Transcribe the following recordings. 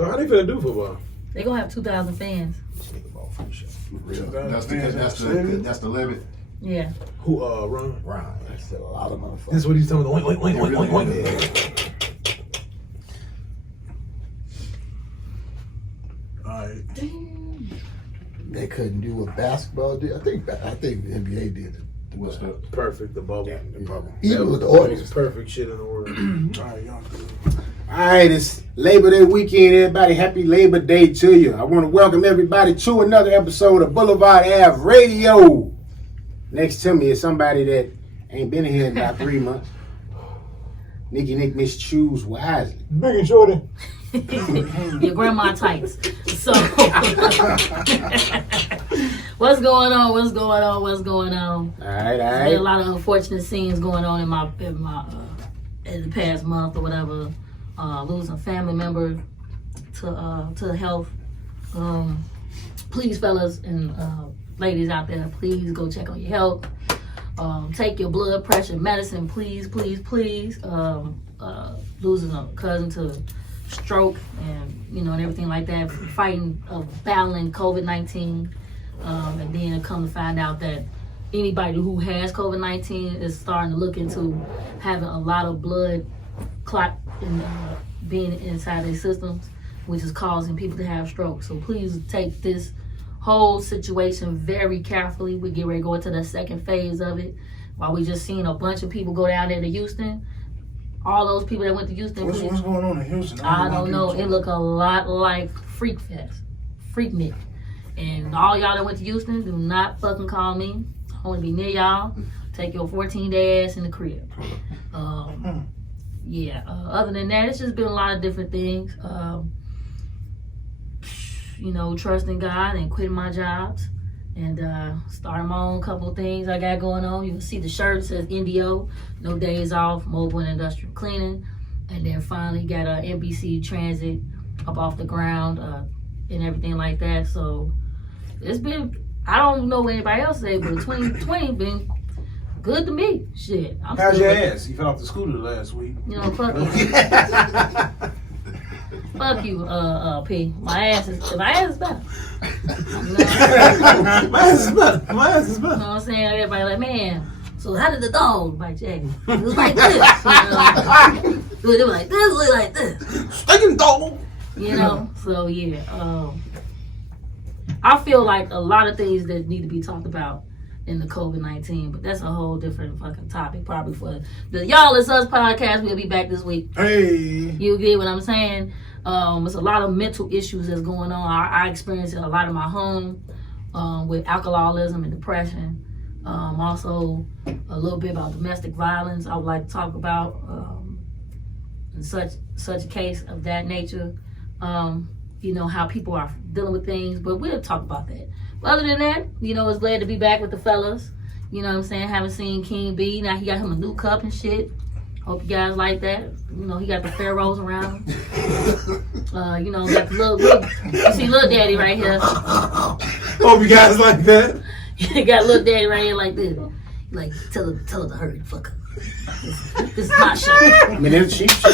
So how they finna do football? They gonna have 2,000 fans. That's the limit. Yeah. Who Ron? Ron. That's still a lot of motherfuckers. That's what he's telling me. Wait. Alright. They couldn't do what basketball did. I think the NBA did it. What's that? Perfect, the bubble. The bubble. Even with the That was audience. perfect shit in the world. Alright, y'all good. All right, it's Labor Day weekend, everybody. Happy Labor Day to you. I want to welcome everybody to another episode of Blvdave Radio. Next to me is somebody that ain't been here in about 3 months. Nick must choose wisely. Big and shorty. Your grandma tights. So, what's going on? All right. There's been a lot of unfortunate scenes going on in the past month or whatever. Losing a family member to health. Please, fellas and ladies out there, please go check on your health. Take your blood pressure medicine, please. Losing a cousin to stroke and everything like that, battling COVID-19, and then come to find out that anybody who has COVID-19 is starting to look into having a lot of blood clot and being inside their systems, which is causing people to have strokes. So please take this whole situation very carefully. We get ready to go into the second phase of it. While we just seen a bunch of people go down there to Houston, all those people that went to Houston. What's going on in Houston? I don't know. It look a lot like Freak Nick. And all y'all that went to Houston, do not fucking call me. I want to be near y'all. Take your 14-day ass in the crib. Other than that, it's just been a lot of different things. Trusting God and quitting my jobs and starting my own couple of things I got going on. You can see the shirt says NDO, no days off, mobile and industrial cleaning. And then finally got a NBC Transit up off the ground and everything like that. So it's been, I don't know what anybody else say, but 2020 been good to me. Shit. How's your ass? You fell off the scooter last week. Fuck you. Fuck you, P. My ass is better. My ass is better. You know what I'm saying? Everybody like, man, so how did the dog bite Jackie? It was like this. It was like this, look like this. Stinking dog. So yeah. I feel like a lot of things that need to be talked about in the COVID-19, but that's a whole different fucking topic probably for the Y'all It's Us podcast. We'll be back this week. Hey. You get what I'm saying? There's a lot of mental issues that's going on. I experience it a lot in my home with alcoholism and depression. Also, a little bit about domestic violence I would like to talk about in such a case of that nature. How people are dealing with things, but we'll talk about that. But other than that, it's glad to be back with the fellas. You know what I'm saying? Haven't seen King B. Now he got him a new cup and shit. Hope you guys like that. He got the pharaohs around him. Got the little you see little daddy right here. Hope you guys like that. You got little daddy right here like this. Like, tell her to hurry the fuck up. This is my show. I mean, it's cheap shit.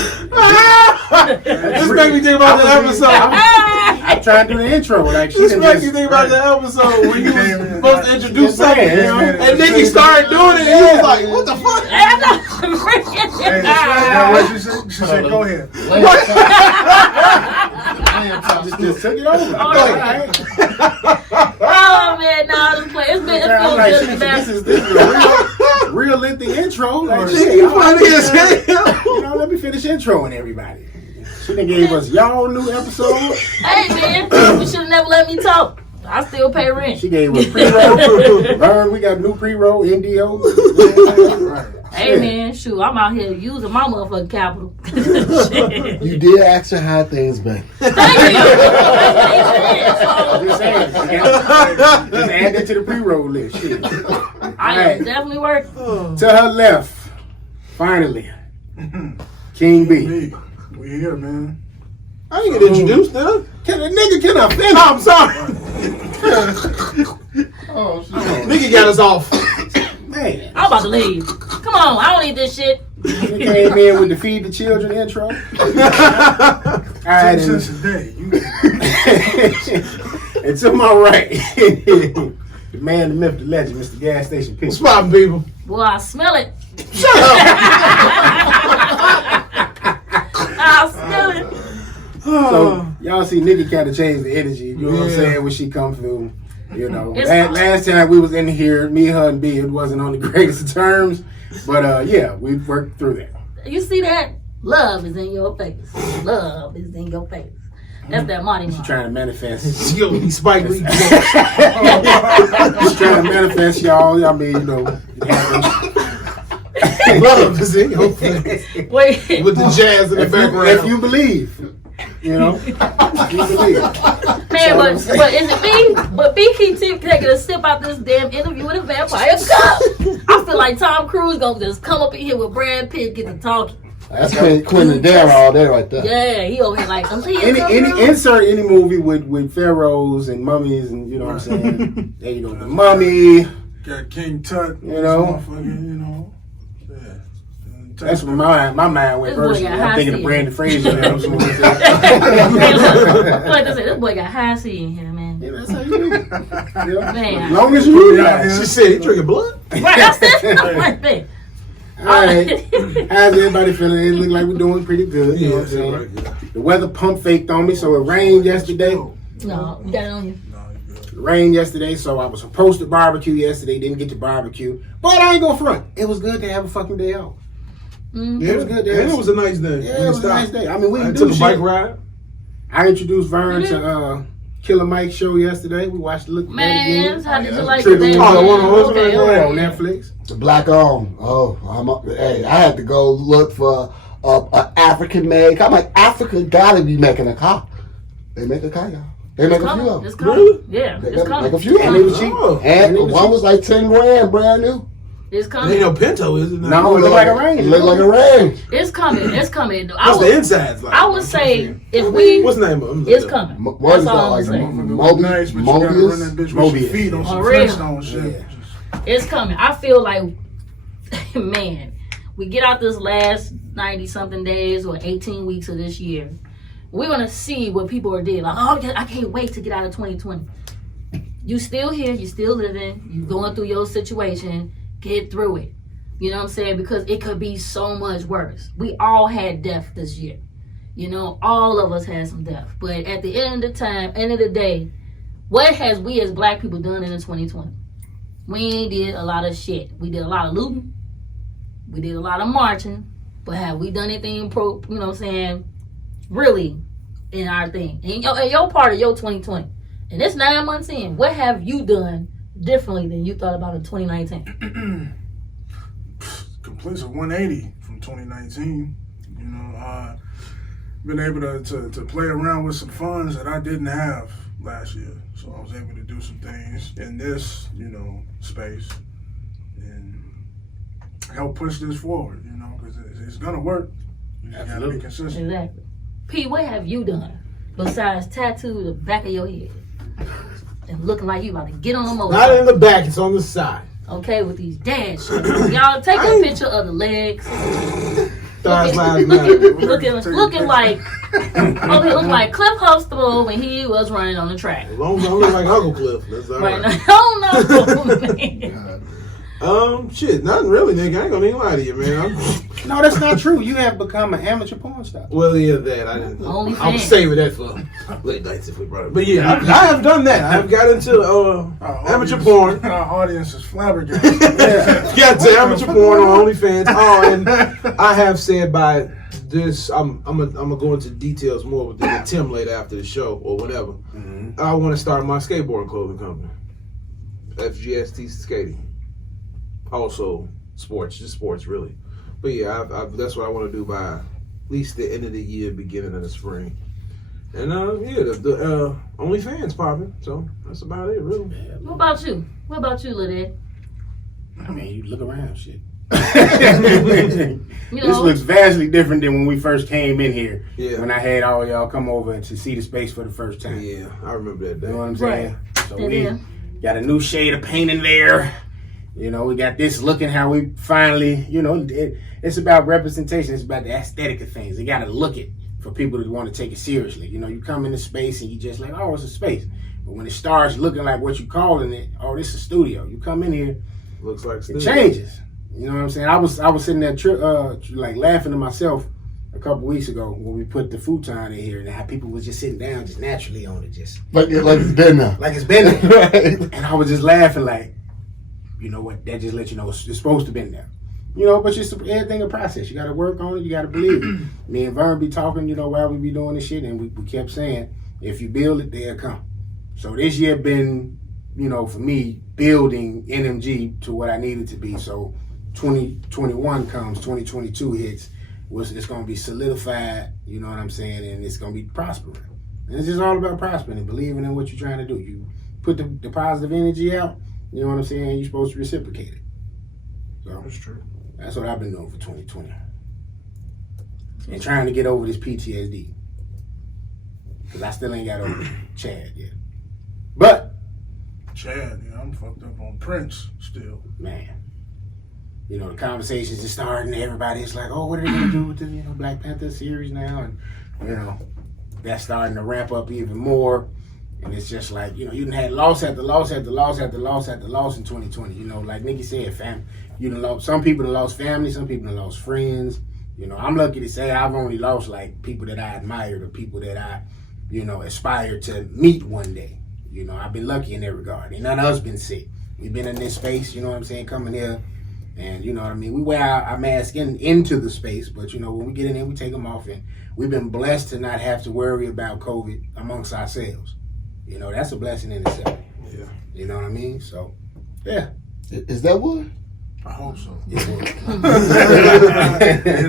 This make me think about the episode. I'm trying to do the intro. Like, This makes you think about the episode when you was supposed to introduce something, and Nikki started doing it, and he was like, "What the fuck?" What you say? She said, "Go ahead." Just took it over. Oh man, no, this play. It's been I'm like, good to be back. this is a real lengthy intro. Like, Nikki funny as hell. let me finish introing everybody. She done gave us y'all new episode. Hey man, you should have never let me talk. I still pay rent. She gave us pre-roll. Vern, we got new pre-roll, NDO. Right. Hey man, shoot, I'm out here using my motherfucking capital. You did ask her how things been. Thank you. Just saying. Just add that to the pre-roll list. Shit. I am definitely working. To her left, finally, King B. We here, man. I ain't get introduced now. Can a nigga finish? Oh, I'm sorry. Oh, shit. Nikki got us off. Man, I'm about to leave. Come on, I don't need this shit. he came in with the Feed the Children intro. right, Since the day. And to my right, the man, the myth, the legend, Mr. Gas Station Pitch. What's poppin', people? Boy, I smell it. Shut up. I smell it. So y'all see Nikki kind of change the energy. You know what I'm Yeah. saying? When she come through, you know. It's- Last time we was in here, me, her, and B, it wasn't on the greatest of terms, but yeah, we worked through that. You see that? Love is in your face. Love is in your face. That's that Marty She Mark. trying to manifest. She gonna be Spike Lee. She's trying to manifest, y'all. I mean, you know, it happens. Love is in your face. Wait. With the jazz in the background. If you believe, you know, if you believe. Man, but is it me? But B keep taking a sip out this damn interview with a vampire cup. I feel like Tom Cruise gonna just come up in here with Brad Pitt, get to talking. That's Quentin Dare all day right there. Yeah, he over here like, I'm seeing Any insert any movie with pharaohs and mummies and you know what I'm saying. There you go, the mummy. Got King Tut. You know. You know. Yeah. That's where my mind went This boy personally. got I'm high thinking of C. Brandon Fraser. You know what I'm saying? Like I said, this boy got high C in here, man. Yeah, that's how you do it. You know? Man. As long as you realize. She said he drinking blood. Right, that's it. I'm like, man. All right. How's everybody feeling? It look like we're doing pretty good. You know what I'm saying? right, yeah. The weather pump faked on me, so it rained yesterday. No, you got it on you. It rained yesterday, so I was supposed to barbecue yesterday. Didn't get to barbecue. But I ain't gonna front. It was good to have a fucking day off. Mm-hmm. Yeah, It was good to Yeah, have it was a nice day. Yeah, it was a nice day. I mean, we I didn't took do a bike shit. ride. I introduced Vern to Killer Mike's show yesterday. We watched Look at Man, That again. how did you that's like Trigger the day? warning. Oh, the one on Okay, Instagram? okay. On Netflix. The black on. Oh, hey, I had to go look for an African made. I'm like, Africa gotta be making a car. They make a car, y'all. They make a few of It's them. coming. Yeah, They it's gotta coming. make a few of And them. it was cheap. Oh. And one was like 10 grand, brand new. It's It coming. ain't no Pinto, is it? No, it looked like a range. It looked like a range. It's coming. It's coming. What's the insides like? I would say if we, What's the name of it? it's coming. What That's is that, all I'm like saying. Nice, but you gotta run that Mobius? bitch with Mobius. your feet on some For real. Flintstone shit. It's coming. I feel like, man, we get out this last 90 something days or 18 weeks of this year. We're gonna see what people are doing. Like, oh, I can't wait to get out of 2020. You still here. You still living. You going through your situation. Get through it. You know what I'm saying? Because it could be so much worse. We all had death this year. You know, all of us had some death. But at the end of the day, what has we as black people done in 2020? We did a lot of shit. We did a lot of looting. We did a lot of marching. But have we done anything you know what I'm saying, really in our thing? In your part of your 2020. And it's 9 months in. What have you done differently than you thought about in 2019? Complete a 180 from 2019. You know, been able to play around with some funds that I didn't have last year. So I was able to do some things in this, you know, space and help push this forward, you know, because it's going to work. You just got to be consistent. Exactly. P, what have you done besides tattoo the back of your head and looking like you about to get on a Not motorcycle? in the back, it's on the side. Okay, with these dad shit. Y'all take a picture of the legs. Thighs lies matter. Looking like looking like Cliff Huxtable when he was running on the track. As long as I look like Uncle Cliff, that's all Right right. now, I don't know, man. Shit, nothing really, nigga. I ain't gonna even lie to you, man. No, that's not true. You have become an amateur porn star. Well, yeah, that I didn't. Only I was fans. saving that for late nights if we brought it. But yeah, I have done that. I've got into amateur porn. Our audience is flabbergasted. Got to amateur porn on OnlyFans. Oh, and I have said by this, I'm gonna go into details more with Tim later after the show or whatever. Mm-hmm. I want to start my skateboarding clothing company, FGST Skating. Also, sports, just sports really. But yeah, that's what I want to do by at least the end of the year, beginning of the spring. And yeah, the OnlyFans popping. So that's about it, really. What about you? What about you, Lil Ed? I mean, you look around, shit. You This know, looks vastly different than when we first came in here. Yeah. When I had all y'all come over to see the space for the first time. Yeah, I remember that You know what day. I'm saying? So Yeah, we yeah. got a new shade of paint in there. You know, we got this looking how we finally, you know, it's about representation. It's about the aesthetic of things. You got to look it for people to want to take it seriously. You know, you come into space and you just like, oh, it's a space. But when it starts looking like what you calling it, oh, this is a studio. You come in here, Looks like it studio. changes. You know what I'm saying? I was sitting there like laughing to myself a couple weeks ago when we put the futon in here and how people was just sitting down just naturally on it, just Like it's been there. like it's been there. Right. And I was just laughing like, you know what? That just let you know it's supposed to been there. You know, but just everything a process. You got to work on it. You got to believe it. Me and Vern be talking, you know, while we be doing this shit, and we kept saying, if you build it, they'll come. So this year been, you know, for me, building NMG to what I needed to be. So 2021 comes, 2022 hits, it's going to be solidified, you know what I'm saying, and it's going to be prospering. And it's just all about prospering and believing in what you're trying to do. You put the positive energy out, you know what I'm saying, you're supposed to reciprocate it. So That's true. that's what I've been doing for 2020. And trying to get over this PTSD. Because I still ain't got over Chad yet. But, Chad, yeah, I'm fucked up on Prince still. man, you know, the conversations are starting. Everybody's like, oh, what are they going to do with the Black Panther series now? And, you know, that's starting to ramp up even more. And it's just like, you know, you done had loss after loss after loss after loss after loss in 2020. You know, like Nikki said, you done lost, some people done lost family, some people done lost friends. You know, I'm lucky to say I've only lost like people that I admired or people that I, you know, aspire to meet one day. You know, I've been lucky in that regard. And none of us been sick. We've been in this space, you know what I'm saying, coming here. And, you know what I mean, we wear our mask into the space, but, you know, when we get in there, we take them off. And we've been blessed to not have to worry about COVID amongst ourselves. You know, that's a blessing in itself. Yeah. You know what I mean? So, yeah. Is that wood? I hope so. Yeah. Hit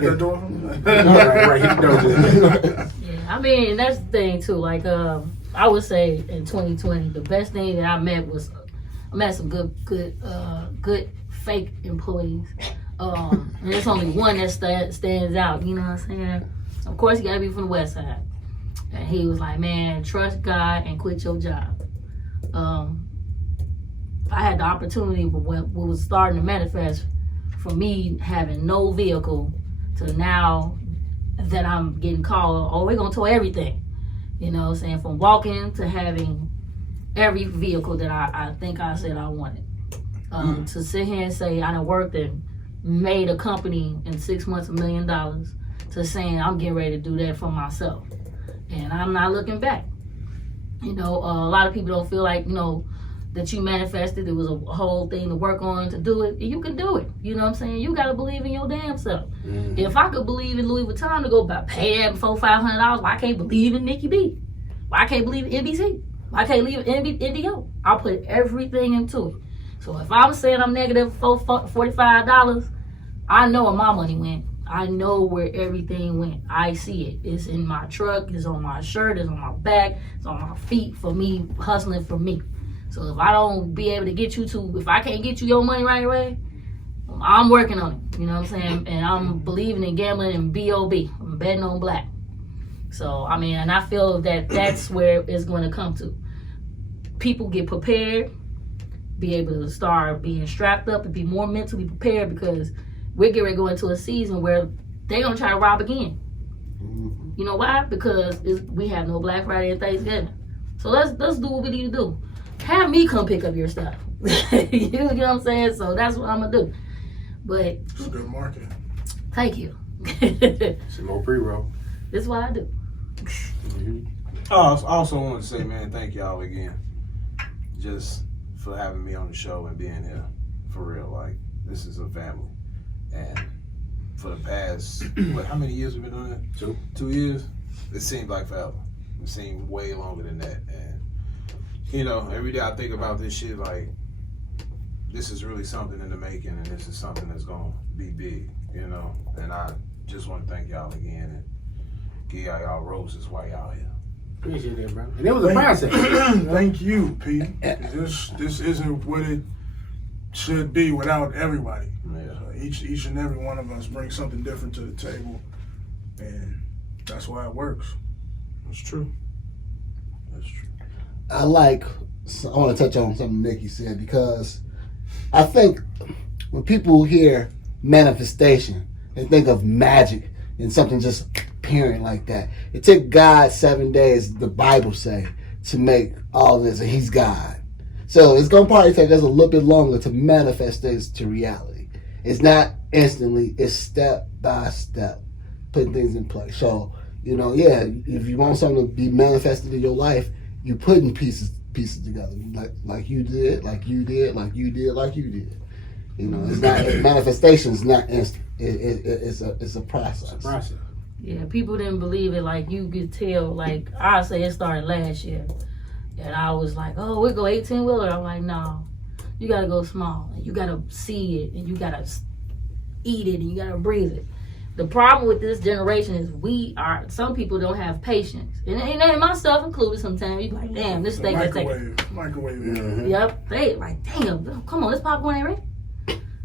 that door? right, hit the door. Yeah, I mean, that's the thing too. Like, I would say in 2020, the best thing that I met was some good fake employees. And there's only one that stands out. You know what I'm saying? Of course, you gotta be from the West Side. And he was like, "Man, trust God and quit your job." I had the opportunity, but what was starting to manifest from me having no vehicle to now that I'm getting called, oh, we're gonna tow everything. You know what I'm saying? From walking to having every vehicle that I think I said I wanted. To sit here and say I done worked and made a company in 6 months $1 million to saying I'm getting ready to do that for myself. And I'm not looking back. You know, a lot of people don't feel like, you know, that you manifested. It was a whole thing to work on to do it. You can do it. You know what I'm saying? You got to believe in your damn self. Mm-hmm. If I could believe in Louis Vuitton to go pay that $400-$500, why I can't believe in Nikki B? Why I can't believe in NBC? Why I can't believe in NDO? I'll put everything into it. So if I was saying I'm negative $45, I know where my money went. I know where everything went. I see it. It's in my truck. It's on my shirt. It's on my back. It's on my feet for me, hustling for me. So if I don't be able to get you to, if I can't get you your money right away, I'm working on it. You know what I'm saying? And I'm believing in gambling and B.O.B. I'm betting on black. So, I mean, and I feel that that's where it's going to come to. People get prepared, be able to start being strapped up and be more mentally prepared because we're getting ready to go into a season where they're going to try to rob again. Mm-hmm. You know why? Because we have no Black Friday and Thanksgiving. So let's do what we need to do. Have me come pick up your stuff. You know what I'm saying? So that's what I'm going to do. But it's good marketing. Thank you. Some more pre-roll. This is what I do. Mm-hmm. I also want to say, man, thank y'all again. Just for having me on the show and being here. For real. Like, this is a family. And for the past, how many years we've been doing it? 2 years? It seemed like forever. It seemed way longer than that. And, you know, every day I think about this shit like, this is really something in the making and this is something that's going to be big, you know? And I just want to thank y'all again and give y'all roses while y'all here. Appreciate that, bro. And it was a process. Thank you, P. This isn't what it should be without everybody. Yeah. Each and every one of us brings something different to the table, and that's why it works. That's true. That's true. I want to touch on something Nikki said because I think when people hear manifestation, they think of magic and something just parent like that. It took God 7 days, the Bible say, to make all this, and He's God. So it's gonna probably take us a little bit longer to manifest things to reality. It's not instantly, it's step by step, putting things in place. So, if you want something to be manifested in your life, you putting pieces together, like you did. It's not manifestation is not instant. It's a process. It's a process. Yeah, people didn't believe it. Like you could tell. Like I say, it started last year, and I was like, "Oh, we go 18-wheeler." I'm like, "No, you gotta go small. You gotta see it, and you gotta eat it, and you gotta breathe it." The problem with this generation is some people don't have patience, and myself included. Sometimes you be like, "Damn, this steak is taking." Microwave. Mm-hmm. Yep, they like, "Damn, come on, this popcorn ain't ready."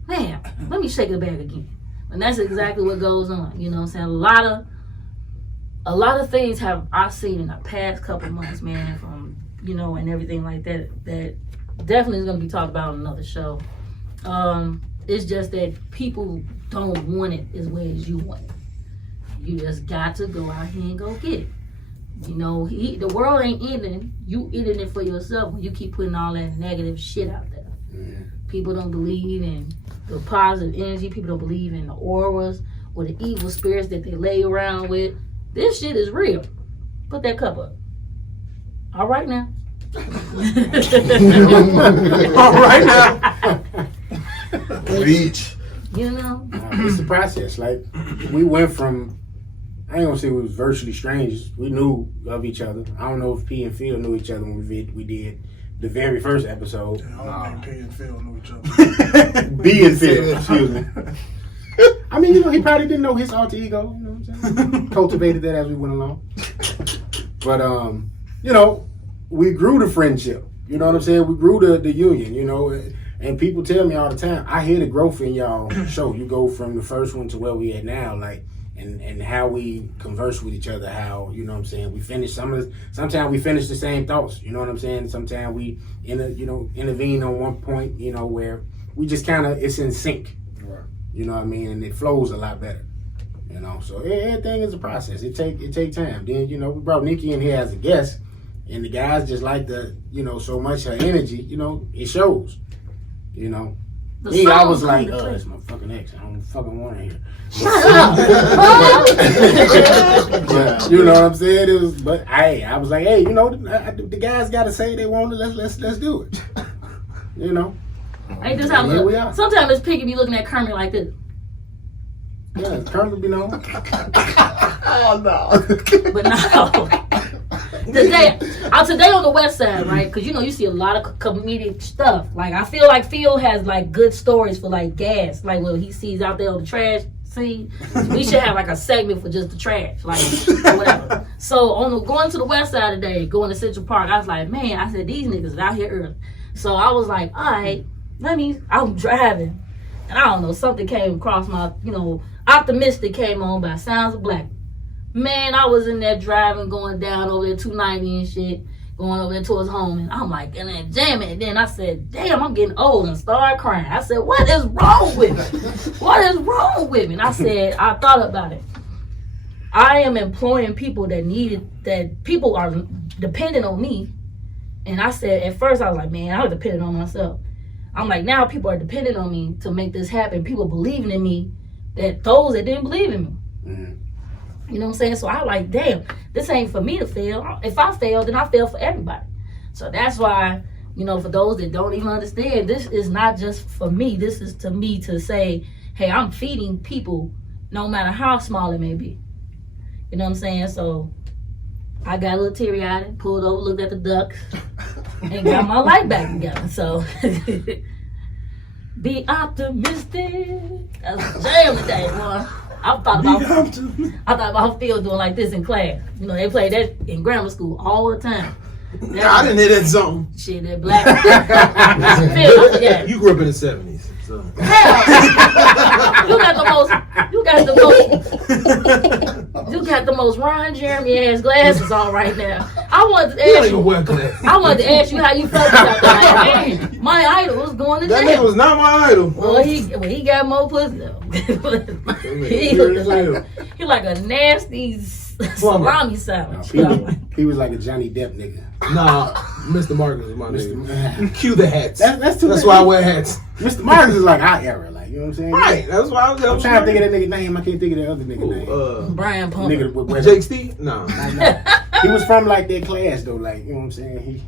Man, let me shake the bag again. And that's exactly what goes on. You know what I'm saying? A lot of things I've seen in the past couple months, man, from, and everything like that definitely is going to be talked about on another show. It's just that people don't want it as well as you want it. You just got to go out here and go get it. The world ain't ending. You eating it for yourself when you keep putting all that negative shit out there. Mm-hmm. People don't believe in the positive energy. People don't believe in the auras or the evil spirits that they lay around with. This shit is real. Put that cup up. All right now. All right now. Reach. It's the process. Like, we went from, I ain't gonna say we was virtually strangers. We knew of each other. I don't know if P and Phil knew each other when we did the very first episode. I don't think P and Phil knew each other. B and Phil, excuse me. I mean, he probably didn't know his alter ego. You know what I'm saying? Cultivated that as we went along. But we grew the friendship. You know what I'm saying? We grew the union. And people tell me all the time, I hear the growth in y'all show. You go from the first one to where we at now, like, and how we converse with each other, how, you know what I'm saying, we finish sometimes we finish the same thoughts, you know what I'm saying? Sometimes we intervene on one point, where we just kind of, it's in sync. Right. You know what I mean? And it flows a lot better. So everything is a process. It take time. Then, we brought Nikki in here as a guest, and the guys just like so much her energy, it shows. I was like, it's my fucking ex. I don't fucking want her here. But, you know what I'm saying? I was like, hey, the guys got to say they want it. Let's do it. Ain't this how Here we are. Sometimes it's Piggy be looking at Kermit like this. Yeah, Kermit be known. Oh no. But no. Today on the west side, right? Because you see a lot of comedic stuff. Like I feel like Phil has like good stories for like gas. Like what he sees out there on the trash scene. We should have like a segment for just the trash, like or whatever. So going to the west side today, going to Central Park, I was like, man, I said these niggas is out here early. So I was like, all right, I'm driving, and I don't know, something came across my, Optimistic came on by Sounds of Black. Man, I was in there driving, going down over there 290 and shit, going over there towards home, and I'm like, and then jamming. And then I said, damn, I'm getting old, and started crying. I said, what is wrong with me? What is wrong with me? And I thought about it. I am employing people that people are dependent on me. And I said, at first I was like, man, I was dependent on myself. I'm like, now people are dependent on me to make this happen. People believing in me, that those that didn't believe in me. Mm-hmm. You know what I'm saying? So I like, damn, this ain't for me to fail. If I fail, then I fail for everybody. So that's why, for those that don't even understand, this is not just for me. This is to me to say, hey, I'm feeding people no matter how small it may be. You know what I'm saying? So I got a little teary-eyed, pulled over, looked at the ducks, and got my life back together. So be optimistic. That's a jam today, boy. I thought about Phil doing like this in class. They played that in grammar school all the time. I didn't hear that song. Shit, that black. Phil, I forgot. You grew up in the 70s. So. Hell, you got got the most, you got the most Ron Jeremy ass glasses on right now. I wanted to ask you. I wanted to ask you how you felt about that. Like, hey, my idol was going to That jail. nigga was not my idol. Well, he got more pussy though. he like a nasty salami sandwich. He was like a Johnny Depp nigga. Nah, Mr. Marcus is my nigga. Cue the hats. That's why I wear hats. Mr. Marcus is like our era, like, you know what I'm saying? Right, that's why I was I'm trying to think of that nigga name. I can't think of that other nigga name. Brian Pumper. Nigga with Jake Steve? No. He was from like that class though, like, you know what I'm saying?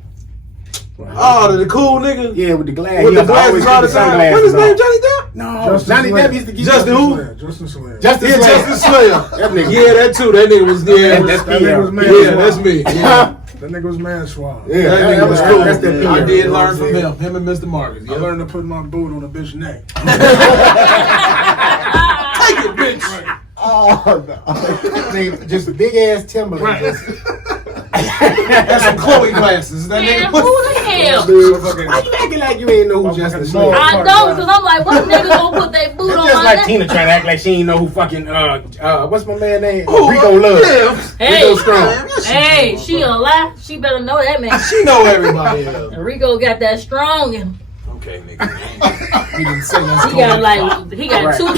Oh, the cool nigga? Yeah, with the glass. With the glasses all the time. What's his name, Johnny Depp? No, Johnny Depp used to get Justin who? Justin Slayer. Justin Yeah, Slayer. Justin Slayer. That nigga. Yeah, that too. That nigga was, yeah. That's That nigga was mad. Yeah, that's me. Yeah. That nigga was mad suave. Yeah, That nigga was that's cool. that P.R. I did You know what learn I'm from saying? him and Mr. Marcus. I Yeah. learned to put my boot on a bitch's neck. Take it, bitch. Oh, no. Just a big ass Timberland. Right. Just, That's some Chloe glasses. That Man, nigga who the hell? dude, why you acting like you ain't know who Justin Slayer is? I know, because I'm like, what nigga gonna put their boot It's on just my like neck? Tina trying to act like she ain't know who fucking what's my man name? Oh, Rico Love. yeah. Hey, Rico Strong. hey, she a lie. She better know that man. She know everybody else. Rico got that strong in him. Okay, nigga. He didn't say nothing. He got like, he got Right. two little,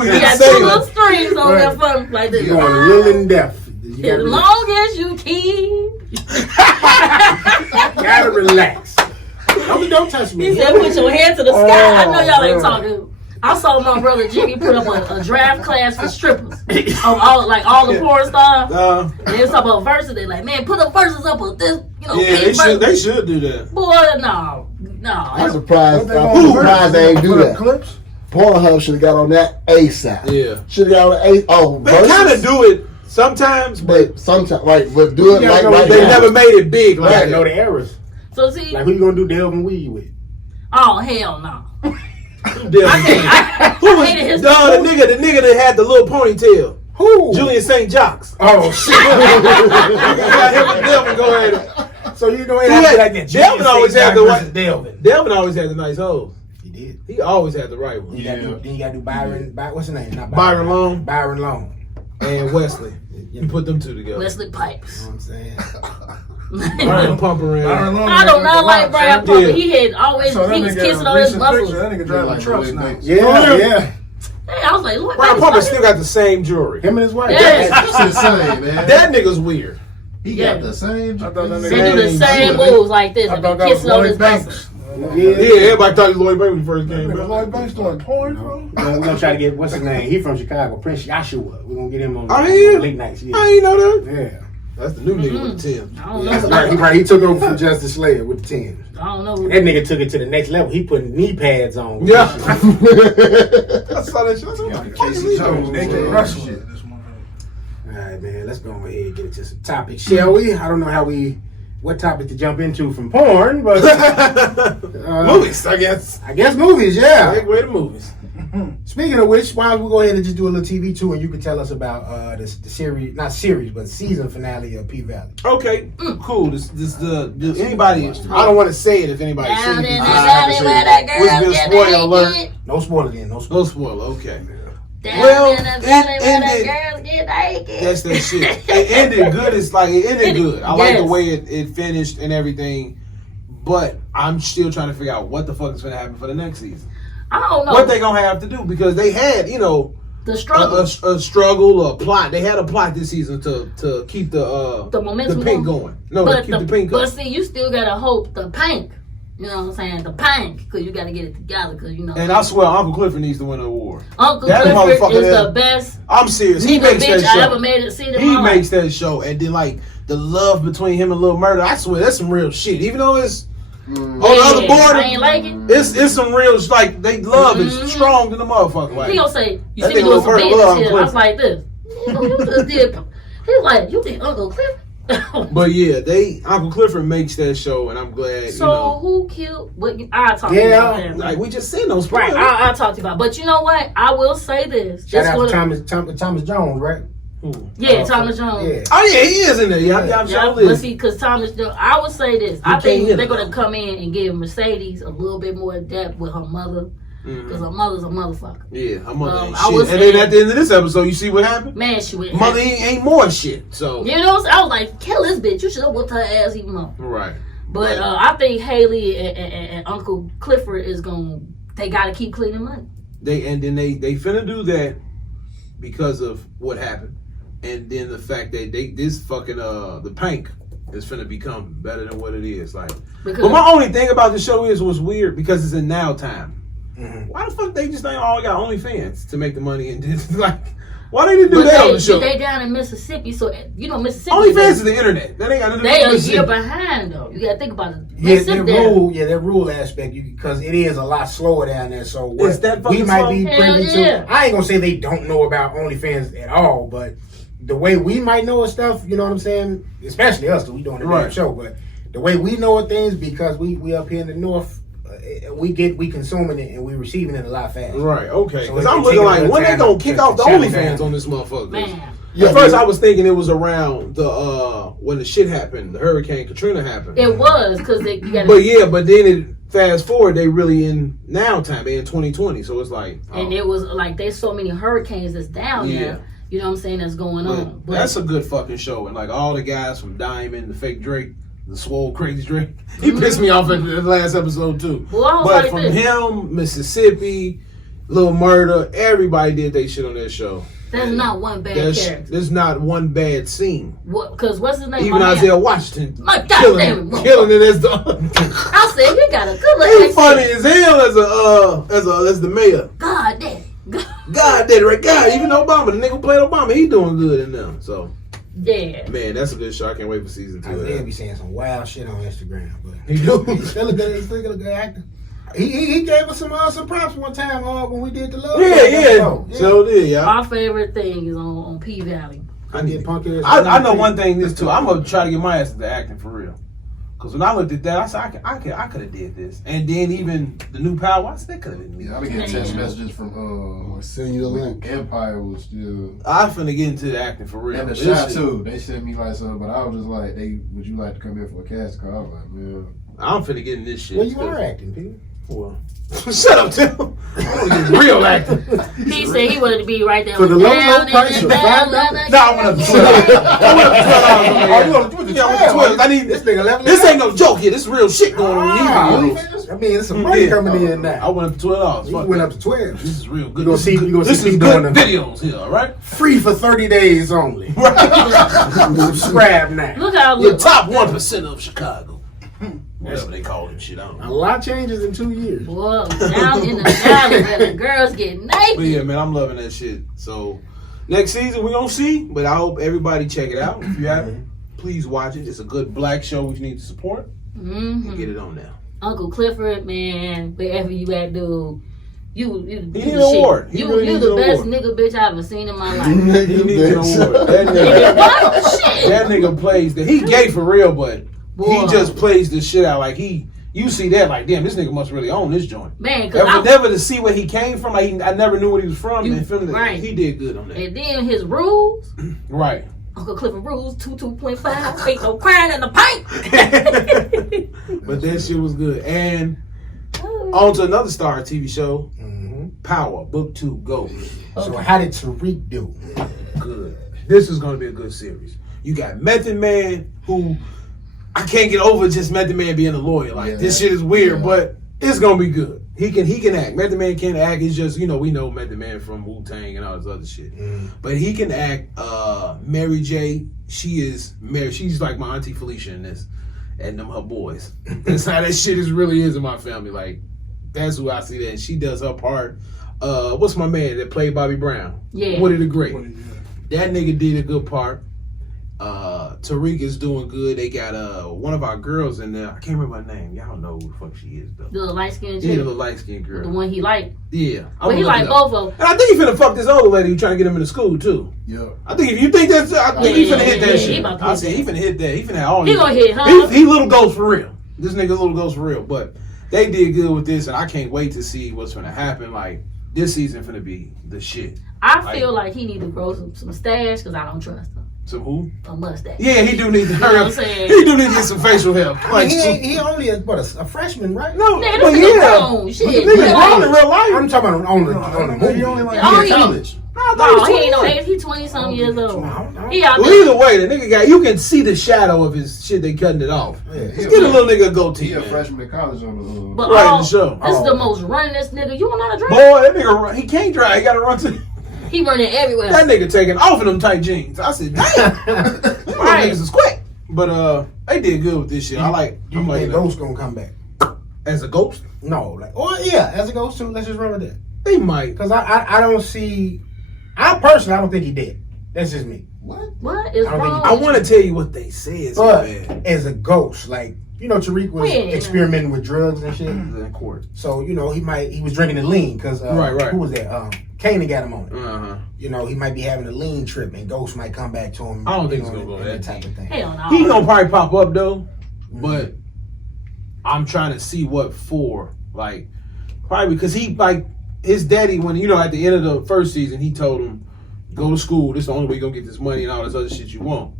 We he got didn't say two little that. strings on Right. that front like this. You going a little in depth. You As long as you keep. gotta relax. Don't touch me. He said, put your head to the sky. I know y'all ain't bro. talking. I saw my brother Jimmy put up a draft class for strippers of all the porn stars. And they was talking about verses. They like, man, put up verses up with this, Yeah, big verse. they should do that. Boy, no. I'm surprised. What they I'm gonna surprised they ain't do put up that. clips? Pornhub should have got on that ASAP. Yeah. Should have got on the Oh, They kind of do it sometimes, but But sometimes, right? But do it You like gotta know right they now. never made it big You like gotta know that. the errors. So see, Like who you gonna do Delvin Weed with? oh hell no. I Who hated his the nigga that had the little ponytail. Who? Julian St. Jacques. Oh shit. Got him and Delvin go at it. So you know He it had- like that. Delvin always had the one. Delvin. Delvin always had the nice hoes. He did. He always had the right one. You gotta do, then you gotta do Byron. What's his name? Not Byron Long Byron Long. and Wesley. You put them two together. Wesley You Pipes. know what I'm saying? Brian Pumper and I do not like Brian Pumper. Yeah. He had always, he was kissing on his muscles. That nigga driving like trucks Lloyd now. Banks. Yeah, yeah. Hey, I was like, look, Brian Pumper still got the same jewelry. Him and his wife. Yes. It's the same, man. That nigga's weird. He Yeah. got the same. I thought that They nigga- do the same moves like this I and thought they that was kissing on Lloyd his Banks. muscles. Yeah, everybody thought he was Lloyd Banks when he first came Nigga, out. Lloyd Banks doing porn, bro. We're gonna try to get what's his name? He from Chicago, Prince Joshua. We're gonna get him on, Oh, he is? late nights. Yeah. I ain't know that. Yeah. That's the new nigga with the 10. I don't know. That's right. He took over from Justice Slayer with the 10. I don't know. That nigga took it to the next level. He put knee pads on. Yeah. I saw that shit. I said, what the fuck is Casey he Jones. doing? Naked Yeah. wrestling. This motherfucker. All right, man. Let's go ahead and get into some topics, shall we? I don't know what topic to jump into from porn, but Movies, I guess. I guess movies, yeah. Segue to movies. Speaking of which, why don't we go ahead and just do a little TV too, and you can tell us about the series, not series, but season finale of P Valley. Okay, cool. This anybody? I don't want to say it if anybody's seen Down it. in the I valley haven't where seen that it. girl What's been get spoiler alert? naked. No spoilers, then. No No spoilers. spoiler. Okay. Down Well, in the valley it where that ended- girl get naked. That's that shit. It ended good. It's like it ended good. I like the Yes. way it finished and everything. But I'm still trying to figure out what the fuck is going to happen for the next season. I don't know. What they gonna have to do, because they had, the struggle. a struggle, a plot. They had a plot this season to keep the momentum pink going. No, to keep the pink But going. see, you still gotta hope the pink. You know what I'm saying? The pink, because you gotta get it together. Because And I swear, Uncle Clifford needs to win an award. Uncle that Clifford motherfucker is there- the best I'm serious. He nigga makes bitch that I ever show. made it. Seen in He my life. makes that show, and then like the love between him and Lil Murder. I swear, that's some real shit. Even though it's on the other I border, ain't like it. it's some real like they love is Mhm. strong than the motherfucker. Like, He gonna say, you That see me nigga doing Lil some Murder business love shit. I Clifford. was like this. You just did. He's like, you think Uncle Clifford? But yeah, Uncle Clifford makes that show, and I'm glad. So who killed? What I talk to you about that. Like we just said, no Right, spoilers. I'll talk to you about. But you know what? I will say this. Shout It's out to gonna- Thomas Jones, right? Yeah, Thomas Jones. Yeah. Oh yeah, he is in there. Yeah, Yeah, sure but see, because Thomas, I would say this. I can't think hit they're him. going to come in and give Mercedes a little bit more depth with her mother. because her mother's a motherfucker. Yeah, her mother ain't I shit. was And then saying- at the end of this episode, you see what happened? Man, she went. Mother ain't more shit. So You know what I'm saying? I was like, kill this bitch. You should have whooped her ass even more. right. But I think Haley and Uncle Clifford is they got to keep cleaning money. They finna do that because of what happened, and then the fact that this fucking the Pank is finna become better than what it is. Like, Because but my only thing about the show is what's weird because it's in now time. Mhm. Why the fuck they just ain't all got OnlyFans to make the money and just like why they didn't do that on the show? They down in Mississippi, so Mississippi. OnlyFans is the internet. That ain't got nothing to do They with a year Mississippi. behind though. You gotta think about it. Yeah, Mississippi that rule aspect, because it is a lot slower down there. So what Is that we fucking might slow? be Hell privy yeah. to, I ain't gonna say they don't know about OnlyFans at all, but the way we might know of stuff, you know what I'm saying? Especially us, because we doing the damn Right. show. But the way we know of things, because we up here in the north, we consuming it and we receiving it a lot faster. Right, okay. So Because it I'm can looking take a like, little when they time gonna to kick off the challenge OnlyFans down. on this motherfucker? Man. At first, I was thinking it was around the when the shit happened, the Hurricane Katrina happened. It was because you got. But then it fast forward, they really in now time, they in 2020, so it's like, And it was like there's so many hurricanes that's down Yeah. there. You know what I'm saying? That's going on. But that's a good fucking show, and like all the guys from Diamond, the fake Drake, the swole crazy Drake, he pissed me off at the last episode too. Well, I was But like from this. him, Mississippi, Lil Murder, everybody did they shit on that show. There's not one bad character. There's not one bad scene. Because what's his name? Even My man. Isaiah Washington My goddamn killing it as the. I said he got a good little He's accent. funny as hell as the mayor. God damn. God did it right. God, even Obama, the nigga who played Obama, he doing good in them. So Yeah. man, that's a good show. I can't wait for season 2. of Isaiah that. be saying some wild shit on Instagram, but He do. he's still a good actor. He gave us some props one time when we did the love. Yeah. So did y'all. My favorite thing is on P Valley. I did punk ass. I know one thing. This too. I'm gonna try to get my ass into acting for real. Cause when I looked at that, I said I could have did this. And then even the new Power, I said that could have been me. Yeah, I've been getting text messages from I'll send you the link. Empire was still I finna get into the acting for real. and the This shot shit- too. They sent me like something, but I was just like, would you like to come here for a cast call? I was like, man. I'm finna get in this shit. Well, you are acting, Peter. Well, shut up, Tim. I wanna get real acting. He said he wanted to be right there. For the with low, down low price and of down, $5? down, No, I want up to $12. I want up to $12. Oh, you want to do the Yeah, I want the 12. I need this nigga level. This ain't no joke here. This real shit going on. Ah, in these videos. I mean, it's some money coming in I now. went up to $12. You Fuck went that. up to 12. This is real good. You gonna see This is people good doing them. videos here, all right? Free for 30 days only. Subscribe now. Look how I Your look. top 1% of Chicago. Whatever they call it, shit. I don't A know. lot changes in 2 years. Whoa, down in the valley where the girls get But naked. yeah, man, I'm loving that shit. So next season we gonna see, but I hope everybody check it out. If you haven't, please watch it. It's a good black show we need to support and get it on now. Uncle Clifford, man, wherever you at, dude. You He the need an shit. award. He You really you needs the an best award. nigga bitch I've ever seen in my life. He needs an award. That Nigga, nigga, what? Shit. that nigga plays the. He gay for real, but Boy. he just plays the shit out like he. You see that like, damn, this nigga must really own this joint. Man, cause Never to see where he came from. Like I never knew where he was from. You- And feeling right. He did good on that. and then his rules, Right. Uncle Clifford rules 22.5, ain't no crying in the paint. But that shit was good. And on to another Star TV show, Power, Book 2, Go. So how did Tariq do? Good. This is going to be a good series. You got Method Man, who I can't get over just Method Man being a lawyer. Like, this shit is weird, but it's going to be good. He can act. Method Man can't act. It's just, we know Method Man from Wu-Tang and all this other shit. But he can act. Mary J, she's like my Auntie Felicia in this. And them her boys. That's how that shit really is in my family. Like, that's who I see that. And she does her part. What's my man that played Bobby Brown? Yeah. Woody the Great. That nigga did a good part. Tariq is doing good. They got one of our girls in there. I can't remember her name. Y'all know who the fuck she is though. The little light skinned Yeah, chick, the little light skinned girl. the one he liked. Yeah. Well, he like both of them. And I think he finna fuck this older lady who trying to get him into school too. Yeah. I think if you think that's, I think he Yeah, finna hit yeah, that yeah, shit. he about to I hit said that. he finna hit that. He finna have all He these- gonna hit, huh? He little ghost for real. This nigga little ghost for real. But they did good with this, and I can't wait to see what's gonna happen. Like this season finna be the shit. I feel like he need to grow some stash because I don't trust him. Some who? A mustache. Yeah, he do need to You know hurry what I'm up. saying? He do need to get some facial hair. Like, He only a freshman, right? no, Nigga, but this nigga yeah. grown. Shit. Nigga Yeah, grown like- in real life. I'm talking about on the movie. He only like Oh, in yeah. college. I thought No, he he ain't was no 21. age. He 20-something years old. Well, He out Well, there. either way, the nigga got, you can see the shadow of his shit. They cutting it off. Yeah, Just get a little nigga a goatee. He a man. freshman in college on the. But Right, in all, the show. this is the Oh. most runningest nigga. You don't know how to drive? Boy, that nigga run, he can't drive. He got to run to. He running everywhere. That nigga taking off in them tight jeans. I said, damn, them Right. niggas is quick. But they did good with this shit. I'm like, You think that. Ghost gonna come back? As a ghost, No, like, oh yeah, as a Ghost too. Let's just run with that. they might. Because I don't see. I personally, I don't think he did. That's just me. What? What is I don't think wrong? I with want to you? tell you what they said, But man. as a ghost, like Tariq was Yeah. experimenting with drugs and shit. In court. So he was drinking the lean because Right. who was that? Kanan got him on it. Uh-huh. He might be having a lean trip, and Ghost might come back to him. I don't think you it's know, gonna go and that type of thing. Hell no. He gonna probably pop up though, but I'm trying to see what for. Like, probably because he like his daddy when at the end of the first season he told him, go to school. This is the only way you gonna get this money and all this other shit you want.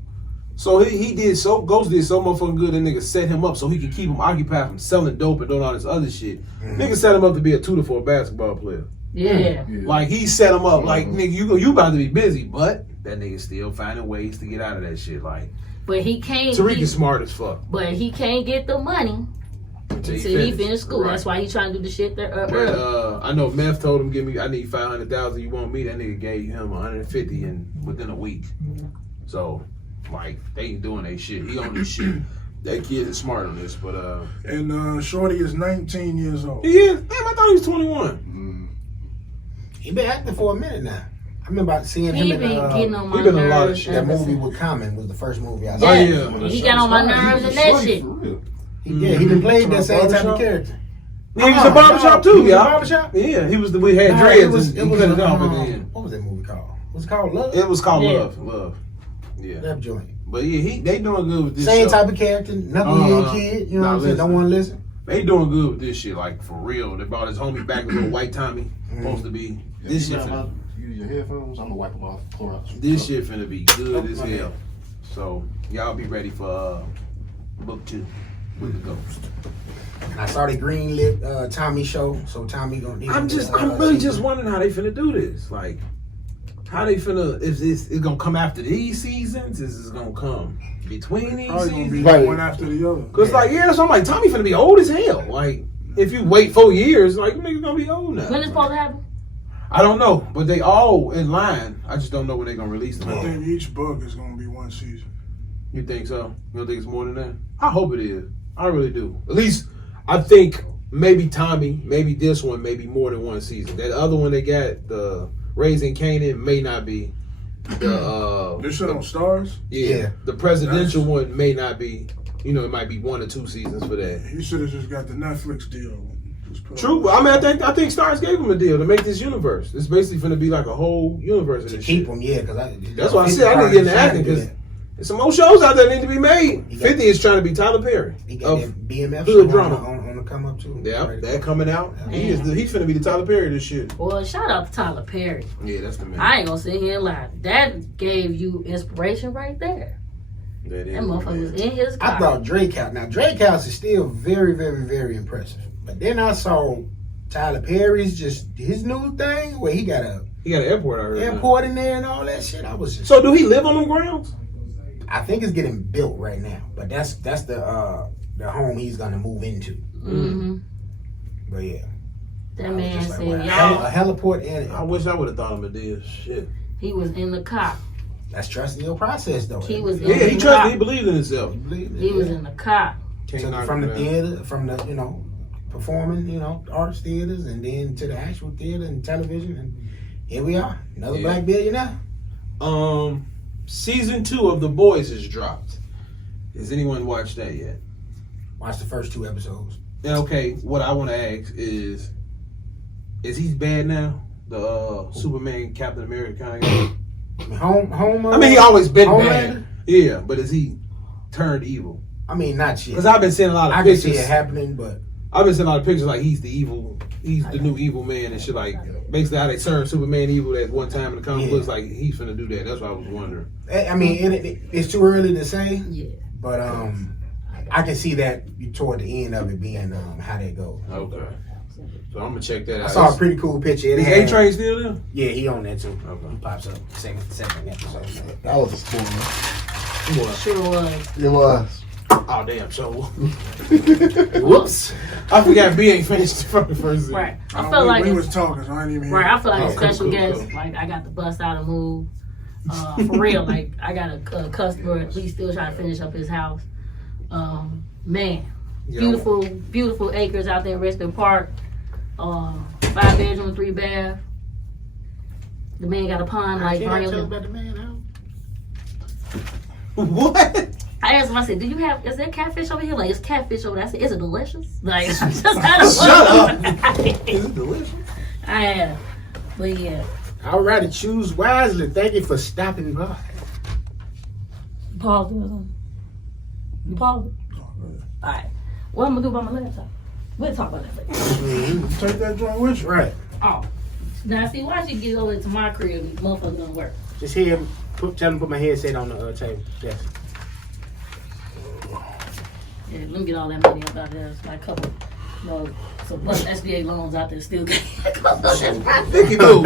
So he did so Ghost did so motherfucking good. That nigga set him up so he could keep him occupied from selling dope and doing all this other shit. Nigga set him up to be a tutor for a basketball player. Yeah. Like he set him up like nigga you about to be busy, but that nigga still finding ways to get out of that shit. Like But he can't. Tariq is smart as fuck. But he can't get the money until he finished school. Right. That's why he trying to do the shit there But, early. I know Meth told him, I need 500,000. You want me? That nigga gave him 150 within a week. So, like, they ain't doing that shit. He on this shit. That kid is smart on this, but And Shorty is 19 years old. he is. Damn, I thought he was 21. He been acting for a minute now. I remember seeing He him been in getting on my he been in a lot of nerves. shit. that ever movie since. with Common was the first movie I Oh, saw. yeah. He got on my nerves and that shit. He been playing that same type Barbershop? of character. He was a barbershop too, He was a y'all. barbershop? Yeah, we had Nah, dreads and cut it off at the end. What was that movie called? Was it called Love? It was called Yeah. Love. Yeah. That joint. But yeah, they doing good with this Same show. type of character, knucklehead kid. You know what I'm saying? Don't want to listen. They doing good with this shit, like for real. They brought his homie back, with little white Tommy. Supposed to be this shit. Use your headphones. I'm gonna wipe them off. Clorox. This shit finna be good as hell. So y'all be ready for book 2 with the Ghost. I saw the greenlit Tommy show, so Tommy gonna need. I'm really just wondering how they finna do this. Like, how they finna? Is this gonna come after these seasons? Is this gonna come between these Probably gonna be seasons? Right. one after the other. Cause so I'm like Tommy finna be old as hell. Like, if you wait 4 years, like nigga gonna be old now. When it's supposed to happen? I don't know, but they all in line. I just don't know when they're gonna release them. I think each book is gonna be one season. You think so? You don't think it's more than that? I hope it is. I really do. At least I think maybe Tommy, maybe this one, maybe more than one season. That other one they got, the Raising Canaan, may not be. The This shit on Stars? Yeah. the presidential one may not be. It might be 1 or 2 seasons for that. He should have just got the Netflix deal. Just put True, but I mean, I think Stars gave him a deal to make this universe. It's basically going to be like a whole universe of this keep shit. him, yeah, because That's why I said I need to get into acting because there's some more shows out there that need to be made. 50 is trying to be Tyler Perry. He got Of that BMF hood show drama. on the come up too. Yeah, Right. that coming out. Yeah. He's finna be the Tyler Perry of this shit. Well, shout out to Tyler Perry. Yeah, that's the man. I ain't gonna sit here and lie. That gave you inspiration right there. That is That the motherfucker was man. in his car. I thought Drake House. Now Drake House is still very, very, very impressive. But then I saw Tyler Perry's just his new thing where he got a He got an airport out here. airport in there and all that shit. I was just. So do he live on them grounds? I think it's getting built right now, but that's the home he's gonna move into. Mm-hmm. But yeah, That I was man just like, said, wow. y'all, A heliport and I wish I would have thought him a deal. Shit. he was in the car. that's trusting your process though. He was Yeah, he trusted. He believed in himself. He was in the car. Can't knock from him the down. theater, from the performing arts theaters, and then to the actual theater and television, and here we are, another Yeah. black billionaire. Season 2 of The Boys has dropped. Has anyone watched that yet? Watch the first 2 episodes. And okay, what I want to ask is he bad now? The Superman, Captain America kind of guy? I I mean, he always been Homelander? bad. Yeah, but is he turned evil? I mean, not shit. Because I've been seeing a lot of I can see pictures. it happening, but I've been seeing a lot of pictures like he's the new evil man and shit. Like basically how they turned Superman evil at one time in the comic books. Like he's finna do that. That's what I was wondering. I mean, it's too early to say. Yeah. But I can see that toward the end of it being how that goes. Okay. So I'm gonna check that out. I saw a pretty cool picture. Is A-Train still there? Yeah, he on that too. Okay. He pops up second episode. That was a spoiler. What? Sure was. It was. Oh damn! So Whoops. I forgot B ain't finished from the first season. Right. I feel like we it's, was talking, so I didn't even hear. right. I feel like a cool, special cool, guest. cool. Like I got to bust out a move. For real. Like I got a customer. He's still trying to finish up his house. Man, Yeah. beautiful acres out there in Richmond Park. 5 bedroom, 3 bath. The man got a pond like Can I tell Bernie. about the man house? What? I asked him, I said, is there catfish over here? Like, it's catfish over there. I said, is it delicious? Like, I just had a Shut up. Is it delicious? I am. But yeah. All right, to choose wisely. Thank you for stopping by. Pause or something. You pause it? Alright. What I'm gonna do about my laptop? We'll talk about that later. Take that joint with you. Right. Oh. Now see, why she get over to my crib, motherfucker gonna work. Just here, tell him to put my headset on the table. Yes. Yeah, let me get all that money up out there. It's like a couple, some bunch of SBA loans out there still getting. Think you do.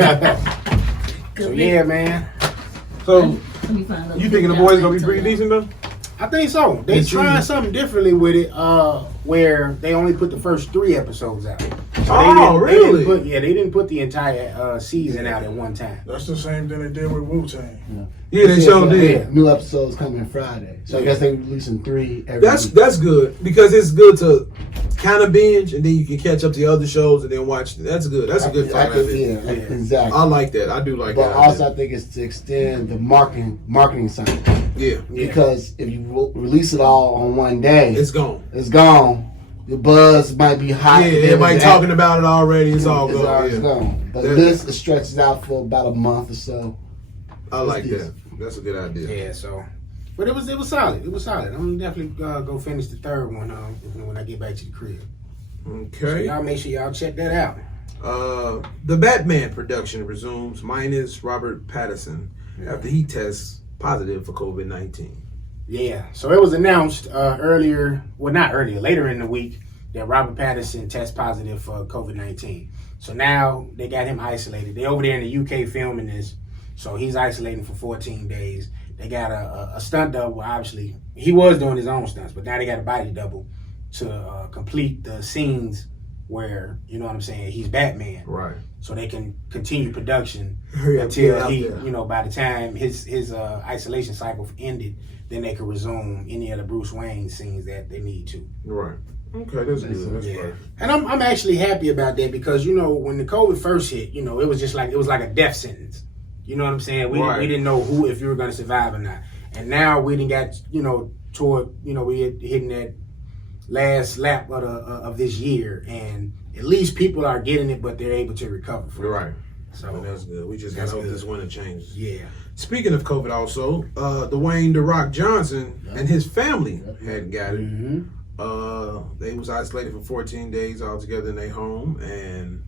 So yeah, man. So Let me find out. you thinking the boys gonna be pretty decent though? I think so. They trying something differently with it, where they only put the first 3 episodes out. So Really? They didn't put the entire season out at one time. That's the same thing they did with Wu-Tang. Yeah, they sure did. New episodes coming Friday. So I guess they're releasing 3 every week. That's good because it's good to kind of binge and then you can catch up to the other shows and then watch. That's good. That's a good I format. think, yeah, exactly. I like that. I do like But that. also, I think it's to extend the marketing cycle. Yeah, Because if you release it all on one day, it's gone. it's gone. The buzz might be hot. Yeah, everybody talking about it already. It's all It's gone. already Yeah. gone. But That- this stretches out for about a month or so. I like It's that. That's a good idea. Yeah, so. But it was solid. It was solid. I'm definitely go finish the 3rd one when I get back to the crib. So Okay. y'all make sure y'all check that out. The Batman production resumes minus Robert Pattinson after he tests positive for COVID-19. Yeah, so it was announced later in the week that Robert Pattinson tested positive for COVID-19. So now they got him isolated. They over there in the UK filming this, so he's isolating for 14 days. They got a stunt double, obviously. He was doing his own stunts, but now they got a body double to complete the scenes where, you know what I'm saying, he's Batman. Right. So they can continue production Hurry up, get until out he, there. by the time his isolation cycle ended, then they could resume any of the Bruce Wayne scenes that they need to. Right. Okay, that's good. That's perfect. And I'm actually happy about that because, when the COVID first hit, it was like a death sentence. You know what I'm saying? We didn't know if you were going to survive or not. And now we didn't got, we hitting that last lap of this year, and at least people are getting it, but they're able to recover from it. Right. So That's good. We just got to hope this winter changes. Yeah. Speaking of COVID also, Dwayne "The Rock" Johnson and his family had got it. Mm-hmm. They was isolated for 14 days altogether in their home, and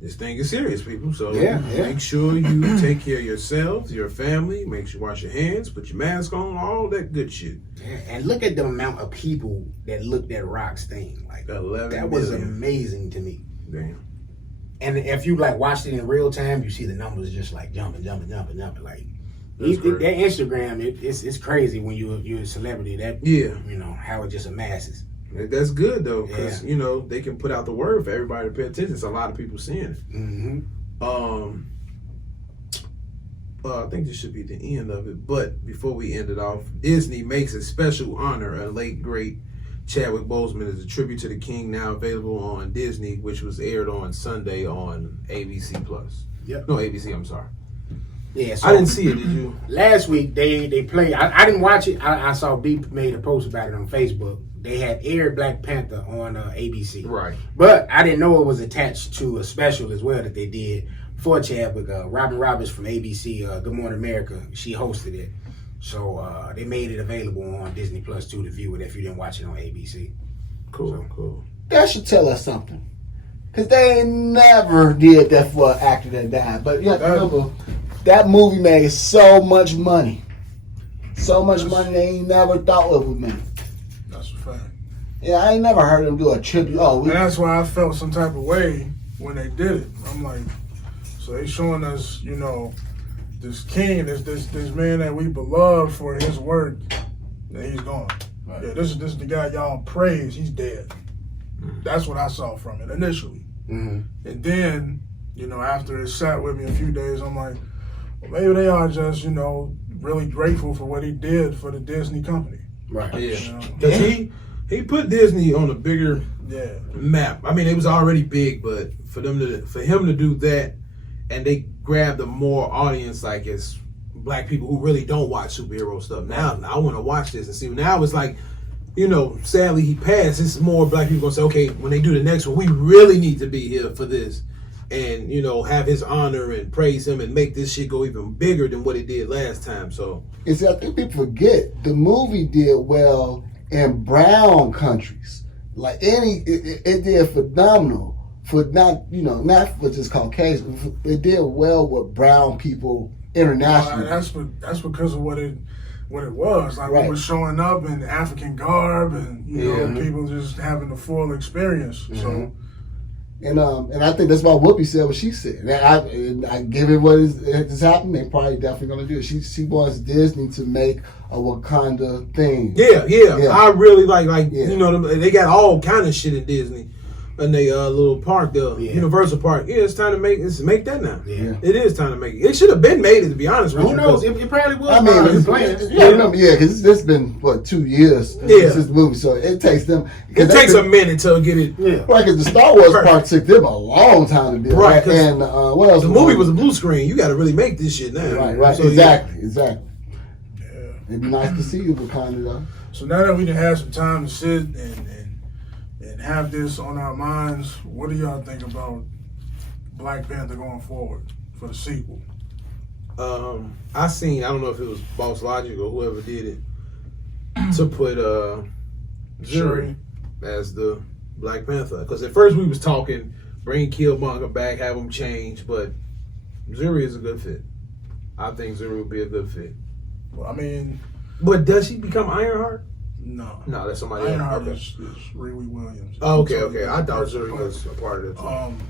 this thing is serious, people. So make sure you take care of yourselves, your family. Make sure you wash your hands, put your mask on, all that good shit. Yeah. And look at the amount of people that looked at Rock's thing. Like 11 that was million. amazing to me. Damn. And if you watched it in real time, you see the numbers just jumping. Like That's that great. Instagram, it's crazy when you're a celebrity. That how it just amasses. That's good though, because they can put out the word for everybody to pay attention. It's a lot of people seeing it. Mm-hmm. I think this should be the end of it. But before we end it off, Disney makes a special honor a late great Chadwick Boseman as a tribute to the King, now available on Disney, which was aired on Sunday on ABC Plus. Yep. No, ABC. I'm sorry. Yeah. So I didn't see it. Did you? last week they played. I didn't watch it. I saw Beep made a post about it on Facebook. They had aired Black Panther on ABC. Right. But I didn't know it was attached to a special as well that they did for Chadwick. Robin Roberts from ABC, Good Morning America, she hosted it. So they made it available on Disney Plus too to view it if you didn't watch it on ABC. Cool. So, Cool. that should tell us something. Because they ain't never did that for an actor that died. But you have to remember, that movie made so much money. So much money they ain't never thought it would make. That's a fact. Yeah, I ain't never heard them do a tribute. And that's why I felt some type of way when they did it. I'm like, so they showing us, you know, this king, this man that we beloved for his work, and he's gone. Right. Yeah, this is the guy y'all praise. He's dead. That's what I saw from it initially. Mm-hmm. And then, you know, after it sat with me a few days, I'm like, well, maybe they are just, you know, really grateful for what he did for the Disney company. Right. Yeah. You know? Because he put Disney on a bigger Yeah. map. I mean, it was already big, but for him to do that, and they grabbed a more audience, like it's black people who really don't watch superhero stuff. Now I want to watch this and see. Now it's like, you know, sadly he passed. It's more black people gonna say, okay, when they do the next one, we really need to be here for this, and you know, have his honor and praise him and make this shit go even bigger than what it did last time. So, I think people forget the movie did well in brown countries. Like it did phenomenal for not for just Caucasian. It did well with brown people internationally. That's because of what it was. Like, right. we were showing up in African garb, and you know, people just having the full experience. Mm-hmm. So, and I think that's why Whoopi said what she said. And I give it what has happened. They probably definitely gonna do it. She wants Disney to make a Wakanda thing. Yeah. I really like Yeah. you know, they got all kind of shit in Disney. And they little park, the Universal Park. Yeah, it's time to make that now. Yeah. It is time to make it. It should have been made, to be honest with you. Who knows? It probably was. I mean, his plans. because it's been 2 years since the movie, so it takes them. It takes a minute to get it. Yeah. Right, because the Star Wars park took them a long time to build. Right, And what else? The movie was a blue screen. You got to really make this shit now. Right. So, Exactly. yeah. It'd be nice to see you, Wakanda, though. So now that we done had some time to sit and have this on our minds, what do y'all think about Black Panther going forward for the sequel? I don't know if it was Boss Logic or whoever did it, to put Shuri as the Black Panther. Because at first we was talking, bring Killmonger back, have him change, but Shuri is a good fit. I think Shuri would be a good fit. Well, I mean, but does she become Ironheart? no. No, that's somebody Ironheart else. is Riri Williams. Oh, okay. I thought Shuri was a part of it too.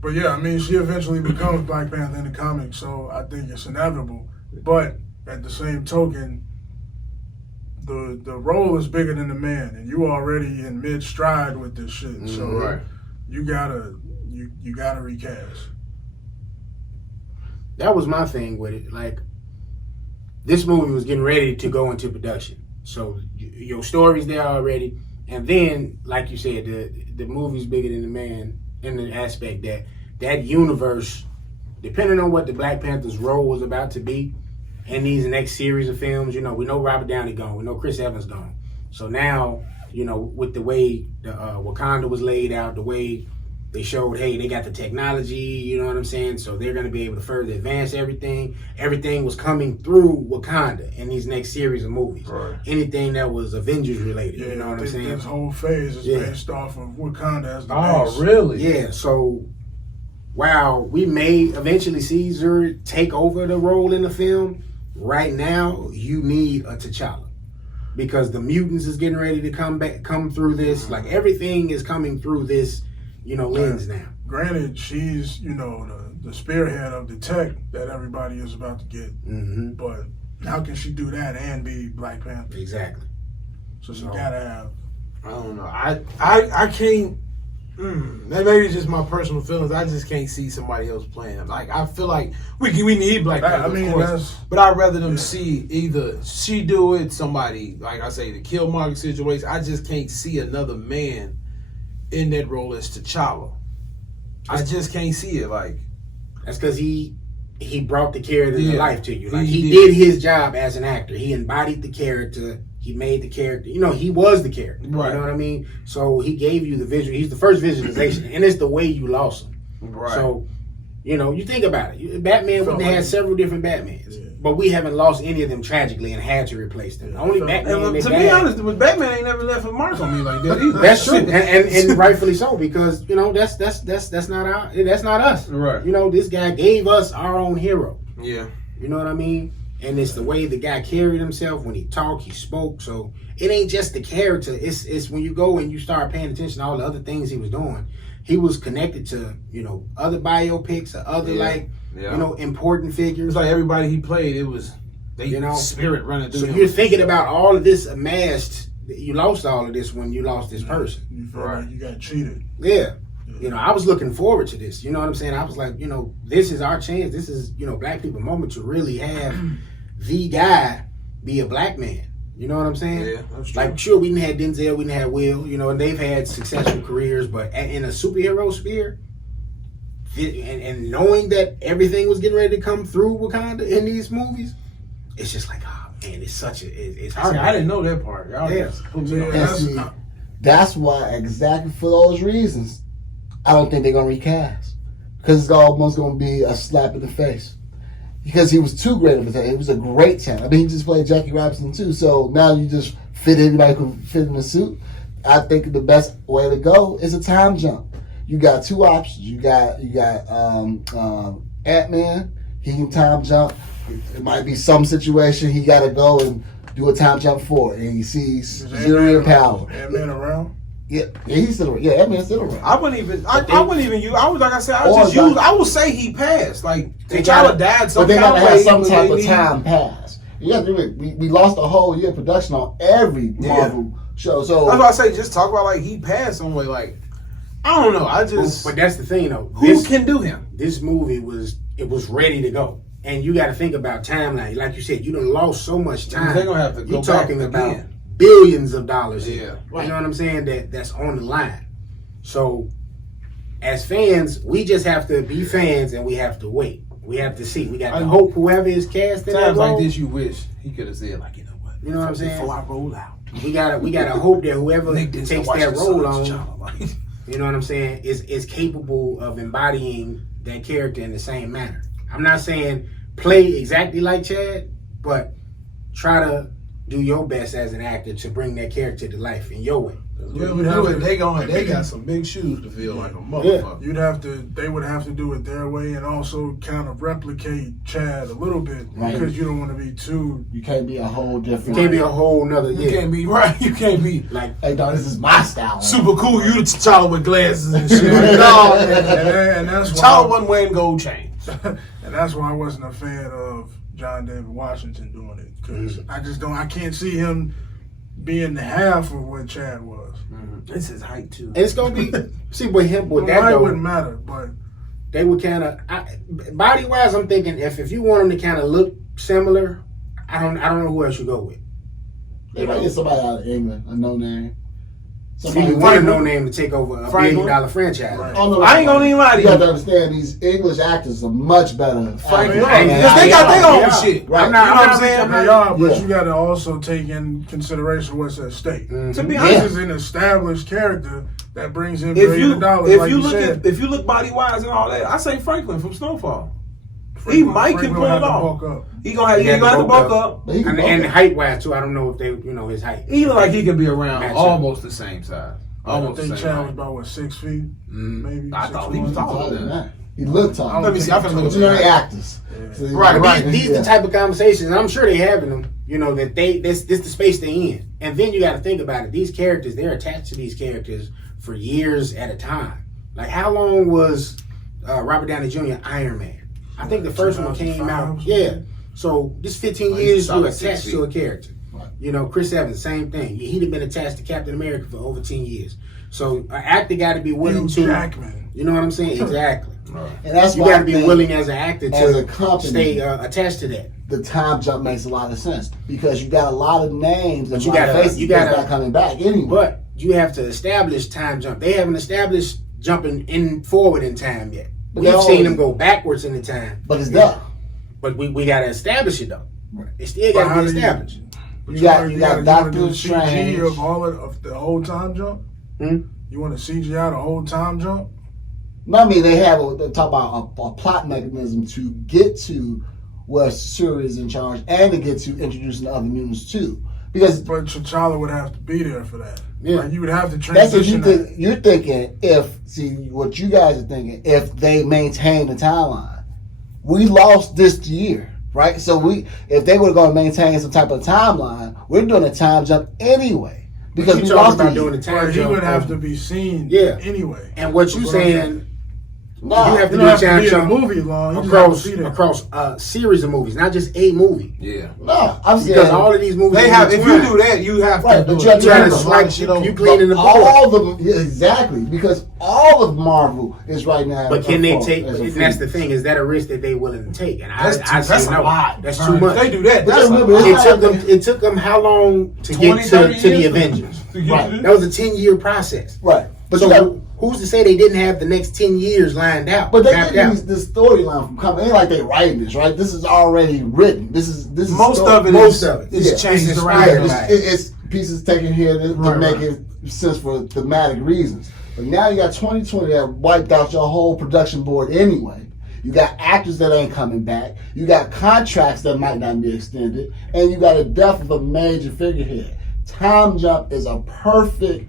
But yeah, I mean, she eventually becomes Black Panther in the comics, so I think it's inevitable. But at the same token, the role is bigger than the man, and you already in mid stride with this shit. So right. you gotta recast. That was my thing with it. Like, this movie was getting ready to go into production, so your story's there already, and then, like you said, the movie's bigger than the man in the aspect that universe, depending on what the Black Panther's role was about to be in these next series of films, you know, we know Robert Downey gone, we know Chris Evans gone, so now, you know, with the way the Wakanda was laid out, the way they showed, hey, they got the technology, you know what I'm saying? So they're going to be able to further advance everything. Everything was coming through Wakanda in these next series of movies. Right. Anything that was Avengers related, Yeah, you know what I'm saying? This whole phase is based off of Wakanda as the base. Really? Yeah, so while we may eventually see Shuri take over the role in the film, right now you need a T'Challa. Because the mutants is getting ready to come through this. Like, everything is coming through this, you know, lens now. Granted, she's, you know, the spearhead of the tech that everybody is about to get. Mm-hmm. But how can she do that and be Black Panther? Exactly. So she gotta have. I don't know. I can't. Maybe it's just my personal feelings. I just can't see somebody else playing. Like, I feel like we need Black Panther, I mean, of course, but I'd rather them see either she do it, somebody, like I say, the Killmonger situation. I just can't see another man in that role as T'Challa. I just can't see it. Like, that's because he brought the character to life to you. Like, he did did his job as an actor. He embodied the character. He made the character. You know, he was the character. Right. You know what I mean? So he gave you the visual. He's the first visualization, and it's the way you lost him. right. So, you know, you think about it. Batman, we had several different Batmans. Yeah. but we haven't lost any of them tragically and had to replace them. Only Batman. And they to died. be honest, with Batman ain't never left a mark on me like that either. That's true, and rightfully so, because that's not us. Right. This guy gave us our own hero. Yeah. You know what I mean? And it's the way the guy carried himself when he talked, he spoke. So it ain't just the character. It's when you go and you start paying attention to all the other things he was doing. He was connected to other biopics or other important figures. It's like everybody he played, it was spirit running through So him. you're thinking about all of this amassed. You lost all of this when you lost this person. You feel like you got cheated. Yeah. I was looking forward to this. You know what I'm saying? I was like, this is our chance. This is, black people moment to really have the guy be a black man. You know what I'm saying? Yeah, that's true. Like, sure, we didn't have Denzel, we didn't have Will, and they've had successful careers, but in a superhero sphere, and knowing that everything was getting ready to come through Wakanda in these movies, it's just like, oh man, it's such it's hard. I didn't know that part. Y'all just put me on And see, that's why, exactly for those reasons, I don't think they're gonna recast, because it's almost gonna be a slap in the face. Because he was too great of a talent. He was a great talent. I mean, he just played Jackie Robinson too. So now you just fit anybody who can fit in the suit. I think the best way to go is a time jump. You got two options. You got Ant-Man. He can time jump. It might be some situation he got to go and do a time jump for it, and he sees zero power. Ant-Man around? Yeah, he's still around. Yeah, Ant-Man's still around. I wouldn't even use. I was like I said. I would say he passed. Like T'Challa died. But they gotta have some type of time pass. You got to do it. We lost a whole year of production on every Marvel show. So that's why I say just talk about like he passed some way. Like I don't know. But that's the thing though. Who can do him? This movie was ready to go. And you got to think about timeline. Like you said, you done lost so much time. They're gonna have to go You're talking back about again. billions of dollars here. Yeah. You know what I'm saying? That's on the line. So, as fans, we just have to be fans and we have to wait. We have to see. We got to hope whoever is cast in that Times role. like this, you wish he could have said like, you know what? You know what I'm saying? Before I roll out, We gotta hope that whoever takes that role on, T'Challa. you know what I'm saying, is capable of embodying that character in the same manner. I'm not saying play exactly like Chad, but try to do your best as an actor to bring that character to life in your way. They got some big shoes to fill like a motherfucker. They would have to do it their way and also kind of replicate Chad a little bit because you don't want to be too. you can't be a whole different. Can't be a whole nother. You can't be right. You can't be like, Hey, dog, this is my style. super cool. You the T'Challa with glasses and shit. No, and that's why T'Challa wasn't wearing gold chains. and that's why I wasn't a fan of John David Washington doing it because I can't see him being half of what Chad was. This is height too. and it's gonna be with him with that Height though, wouldn't matter, but they would kind of body wise. I'm thinking if you want them to kind of look similar, I don't know who else you go with. They might get somebody out of England, a no name. You want a no name to take over a $1 billion franchise. Right. I ain't gonna even lie to You you. have to understand these English actors are much better. Frank Yeah, Miller, yeah, because they got their own yeah. shit. Right. You know what I'm saying? They are, but Yeah. you got to also take in consideration what's at stake. To be This honest, is an established character that brings in if billions you of dollars. Like if you look body wise and all that, I say Franklin from Snowfall. Franklin- he might Franklin can pull have it to off. bulk up. He gonna have to bulk up. But he can And both. height wise too, I don't know if they his height. He look like he could be around Match up. almost the same size. I Almost the think same Chad was height. about what 6 feet, maybe. I thought he was 6'1". taller than that. He looked tall. Let me see. I finna But look you know, at they that. actors. Yeah. So Right. These the type of conversations, and I'm sure they having them. That this the space they in, and then you got to think about it. These characters, they're attached to these characters for years at a time. Like how long was Robert Downey Jr. Iron Man? I think the first one came out. 2005. Yeah. So this 15 he's years you solid 6 attached to a feet. character. Right. Chris Evans, same thing. He'd have been attached to Captain America for over 10 years. So an actor got to be willing Hugh to. Jackman. You know what I'm saying? Exactly. And that's You why got I to be think willing as an actor as to a company, stay attached to that. the time jump makes a lot of sense because you got a lot of names and But you a lot of gotta- faces you that's gotta- not coming back anyway. But you have to establish time jump. They haven't established jumping in forward in time yet. But We've they seen always- them go backwards in the time. But it's there. But we got to establish it though. Right. It still But got how to be do you- established. But You got wanna Doctor do the Strange. CG of of the whole time jump. You want to CGI the whole time jump? No, I mean they talk about a plot mechanism to get to where Shuri is in charge, and it gets you introducing the other mutants too. Because But T'Challa would have to be there for that. Yeah. Like, you would have to that's what transition you think. You're thinking what you guys are thinking, if they maintain the timeline. We lost this year, right? So if they were going to maintain some type of timeline, we're doing a time jump anyway. Because you we talking lost about the doing year. the time He jump. would have to be seen anyway. And what you That's what I'm saying? No, You have to You do don't a have to time be in a jump movie long. You just have to across be there. across a series of movies, not just a movie. Yeah. no, I'm saying Because all of these movies, They have. If you do that, you have Right, to. but do you have it. to trying to remember, slice shit over. you cleaning the board. all the exactly, because all of Marvel is right now. But can they as take? a And free. that's the thing. Is that a risk that they willing to take? And That's I say a no. lot. That's Vern. too much. If they do that, But that's remember, a lot. It took them how long to 20, get 30 to the years Avengers? to get Right. to That was a 10-year process. Right, but So you got. who's to say they didn't have the next 10 years lined out? But they mapped get out? this storyline from coming. It ain't like they writing this, right? This is already written. This is Most of it Most is of it. is Yeah. changed It's around. inspired. Yeah, it's pieces taken here to make it sense for thematic reasons. But now you got 2020 that wiped out your whole production board anyway. You got actors that ain't coming back. You got contracts that might not be extended, and you got a death of a major figurehead. Time jump is a perfect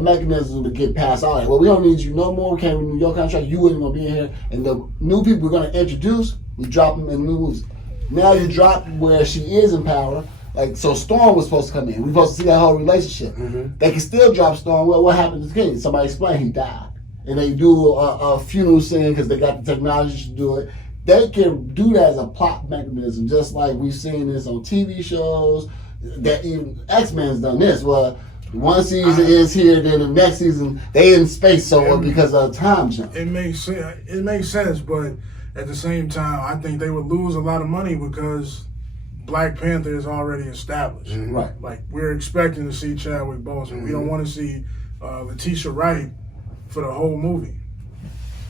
mechanism to get past all that. Well, we don't need you no more. We can't renew your contract. You wouldn't gonna be in here. And the new people we're gonna introduce, we drop them in movies. Now you drop where she is in power. Like, so Storm was supposed to come in. We're supposed to see that whole relationship. They can still drop Storm. Well, what happened to the king? Somebody explain he died. And they do a funeral scene because they got the technology to do it. They can do that as a plot mechanism, just like we've seen this on TV shows. That even X-Men's done this. Well, one season is here, then the next season they in space somewhere because of time jump. It makes sense. It makes sense, but at the same time, I think they would lose a lot of money because Black Panther is already established. Right. Like, we're expecting to see Chadwick Boseman. We don't want to see Letitia Wright for the whole movie.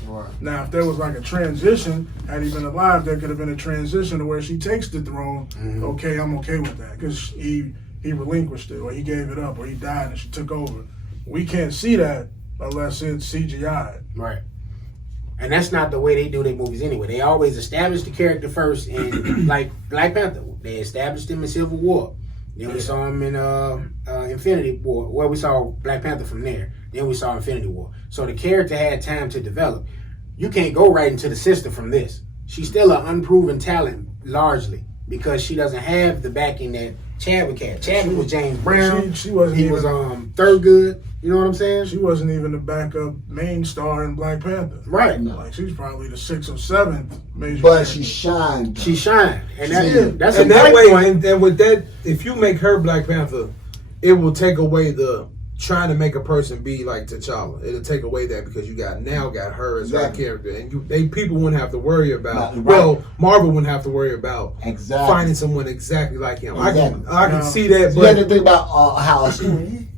Right. Now, if there was like a transition, had he been alive, there could have been a transition to where she takes the throne. Okay, I'm okay with that because he relinquished it, or he gave it up, or he died and she took over. We can't see that unless it's CGI. Right. And that's not the way they do their movies anyway. They always establish the character first, and like Black Panther, they established him in Civil War. Then we saw him in Infinity War. Well, we saw Black Panther from there. Then we saw Infinity War. So the character had time to develop. You can't go right into the sister from this. She's still an unproven talent, largely, because she doesn't have the backing that Chadwick had. Chadwick was James Brown. She wasn't He even, was Thurgood. You know what I'm saying? She wasn't even the backup main star in Black Panther. Right. Like, she's probably the 6th or 7th major. But character. she shined. She shined, and that's And a that great way, point. and with that, if you make her Black Panther, it will take away the trying to make a person be like T'Challa. It'll take away that because you got her as her character, and people wouldn't have to worry about. Right. Well, Marvel wouldn't have to worry about Exactly. finding someone exactly like him. Exactly. I can see that, So you have to but think about how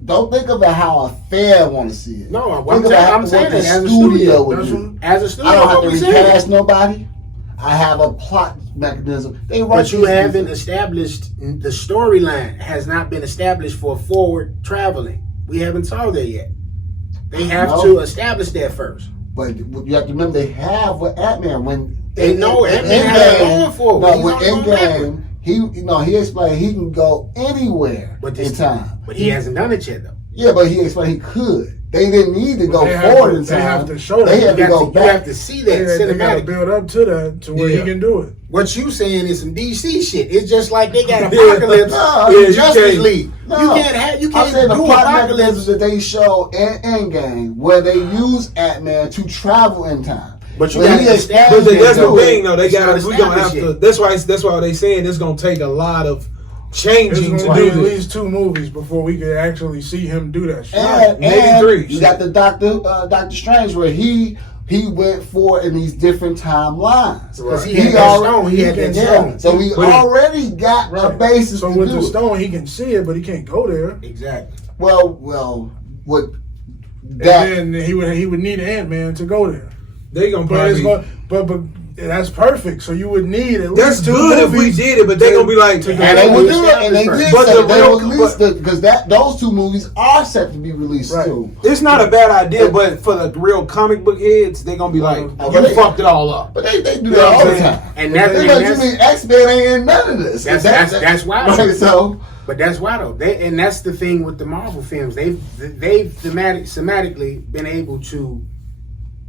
don't think about how a fan want to see it. No, Think about I'm saying what the that as a studio studio. would That's do. As a studio, I don't have what to we saying. recast nobody. I have a plot mechanism. They write But you these haven't things. established, the storyline has not been established for forward traveling. We haven't saw that yet. They have to establish that first. But you have to remember they have with Ant-Man when They know Ant-Man has it going for him. No, He's with only going Endgame, he explained he can go anywhere in time. But he hasn't done it yet, though. Yeah, but he explained he could. They didn't need to go They have forward to- in time. they have to show that. They have to go You back. have to see that They got to cinematic. build up to that to where he can do it. What you saying is some DC shit. It's just like they got Yeah. Apocalypse No, in you Justice can't- League. No. You can't I'm saying the do plot Apocalypse. mechanisms that they show in Endgame where they use Ant-Man to travel in time. But you When gotta he establish established that's that, the thing though. They It's not got we gonna have established to. That's why they saying it's gonna take a lot of changing It's to going do to be at this. least 2 movies before we can actually see him do that shit. And, Maybe and 3. You got the Doctor Strange where he went for in these different timelines. Because he had that stone. He had that stone. So we But- already got a basis So to with do the it. stone, he can see it, but he can't go there. Exactly. Well, with that, And then he would need Ant-Man to go there. They gonna But it's probably. going, but That's perfect. So you would need at That's least 2 good if we movies did it, but they're gonna be like, And they would do it, and they did But say the they real- released it because those 2 movies are set to be released Right. too. it's not a bad idea, but for the real comic book heads, they're gonna be like, you fucked it all up. But they do that all the time. And They like, you mean X-Men ain't in none of this? that's why. Right, so But that's why though. And that's the thing with the Marvel films. They've thematically been able to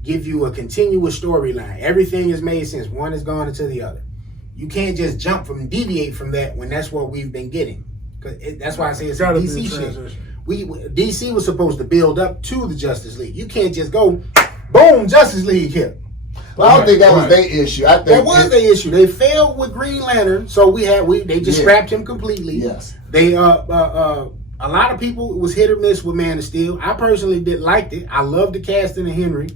give you a continuous storyline. Everything is made sense. One is gone into the other. You can't just deviate from that when that's what we've been getting. That's why I say it's a Gotta be DC a shit. transition. DC was supposed to build up to the Justice League. You can't just go, boom, Justice League here. well, I don't think that was their issue. I think That was the issue. They failed with Green Lantern, so they just scrapped him completely. Yes. They a lot of people, it was hit or miss with Man of Steel. I personally liked it. I loved the casting of Henry.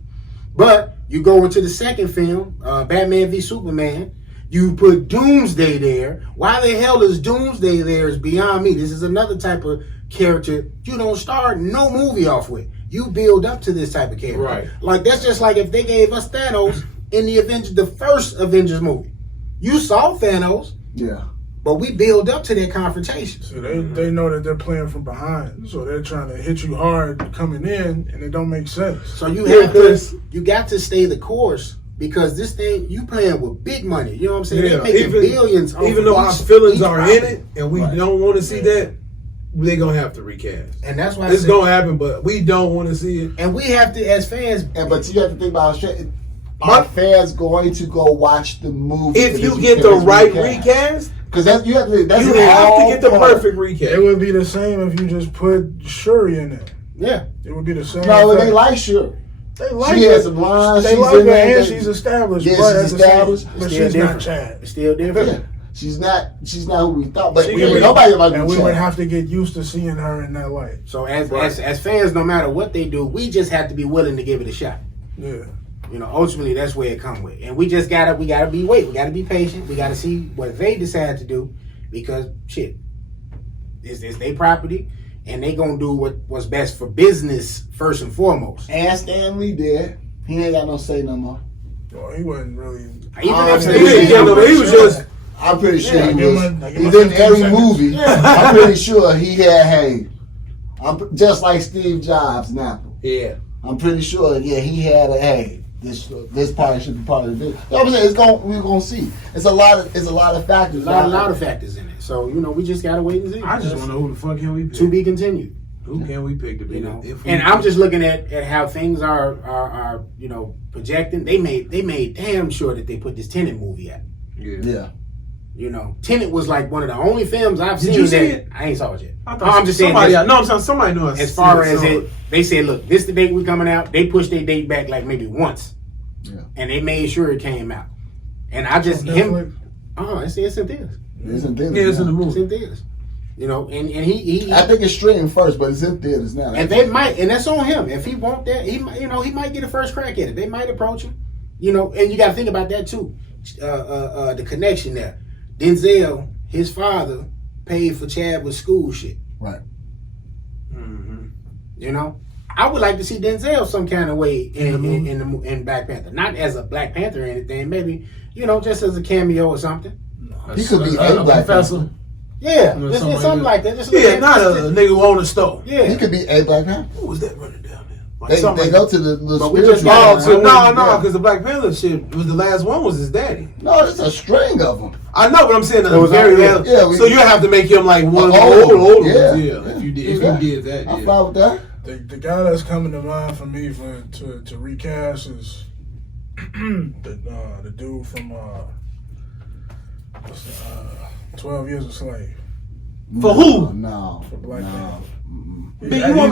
But you go into the second film, Batman v Superman, you put Doomsday there. Why the hell is Doomsday there is beyond me. This is another type of character you don't start no movie off with. You build up to this type of character. Right. Like, that's just like if they gave us Thanos in the first Avengers movie. You saw Thanos, Yeah. but we build up to that confrontation. So they know that they're playing from behind, so they're trying to hit you hard coming in, and it don't make sense. So you got to stay the course because this thing you playing with big money. You know what I'm saying? Yeah, They're making billions. off even of though our each feelings are in property. it, and we Right. don't want to see that, they're gonna have to recast. And that's why It's gonna happen, but we don't want to see it. And we have to, as fans, But you have to think about are fans going to go watch the movie If you get the right recast, Because you have to. That's you have to get the part. perfect recast. It would be the same if you just put Shuri in it. yeah. It would be the same. No, effect. they like sure. They like She her. has some lines. They she's like in her there, and they- she's established. Yeah, but she's at the same- established. but It's she's still not different. Chad. It's still different. Yeah. She's not who we thought. But We nobody about and we to would check. have to get used to seeing her in that light. So as fans, no matter what they do, we just have to be willing to give it a shot. Yeah. You know, ultimately that's where it come with. And we gotta be patient. We gotta see what they decide to do because shit, it's their property and they gonna do what's best for business first and foremost. And Stan Lee did. He ain't got no say no more. Well, he wasn't really. Even I'm if pretty they- sure he was just. I'm pretty sure Yeah, he give was. him a He's in 15 every seconds. movie. I'm pretty sure he had. Hey, I'm just like Steve Jobs now. Yeah. I'm pretty sure. Yeah, he had a hey. This part should be part of the video. You know what I'm saying? We're gonna see. It's a lot of factors. a lot of factors in it. So you know, we just gotta wait and see. I just want to know who the fuck can we pick? to be continued. Who can we pick to be You know, if we and I'm just looking at how things are you know projecting. They made damn sure that they put this Tenet movie out. Yeah. You know, Tenet was like one of the only films I've Did seen you see that it? I ain't saw it yet. I Oh, thought I'm just saying. somebody. This, No, I'm saying somebody knew us. as far as it, they said, look, this the date we coming out. They pushed their date back like maybe once, Yeah. and they made sure it came out. And I just Netflix? it's in theaters. It's in theaters. Yeah, it's in the now. It's movie. in theaters. You know, and he I think it's streaming first, but it's in theaters now. and they might, and that's on him. If he want that, he might get a first crack at it. They might approach him. You know, and you got to think about that too. The connection there. Denzel, his father, paid for Chadwick's school shit. Right. Mm-hmm. You know, I would like to see Denzel some kind of way in Black Panther, not as a Black Panther or anything. Maybe just as a cameo or something. He could be a Black professor. Panther. Yeah, Or just something something like like that. Just Yeah, not a nigga who own a store. yeah. He could be a Black Panther. Who was that running down there? Like They somebody- go to the But we just spiritual. got- So Yeah. no, because the Black Panther shit was the last one was his daddy. No, there's a string of them. I know, but I'm saying that It was very already- last. yeah, So you have to make him like one of the Old, old yeah. ones. Yeah, if you did that. I'm Yeah. fine with that. The guy that's coming to mind for me to recast is the dude from 12 Years a Slave. For who? No. For Black Panther. B, you want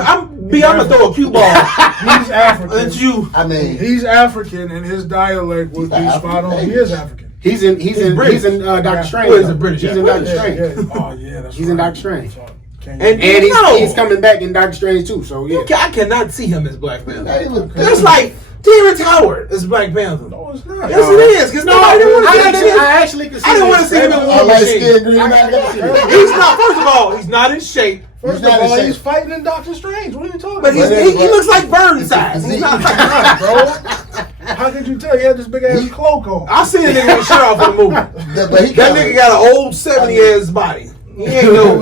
me, I'm gonna throw a cue ball. He's African. Let you. I mean, He's African, and his dialect would be He's spot on. African. He is African. He's in British. Doctor Strange. Well, he's a though. British He's in actor. Doctor Strange. Oh yeah, that's He's in right. Doctor Strange. Can't- And And No. he's coming back in Doctor Strange too. So yeah. I cannot see him as Black not Panther. even. That's like Terrence Howard as Black Panther. no, it's not. Yes, it is. Because nobody didn't want to see him. I actually could see I didn't want to this. see him in I War like Machine. skin green. I I can see that. He's not. First of all, he's not in shape. First He's not of all, in shape. he's fighting in Doctor Strange. What are you talking But about? he looks like Burnside. He's He's not Nah, bro. How could you tell? He had this big ass cloak on. I seen a nigga with a shirt off in the movie. But That nigga got an old 70-ass body. He ain't no.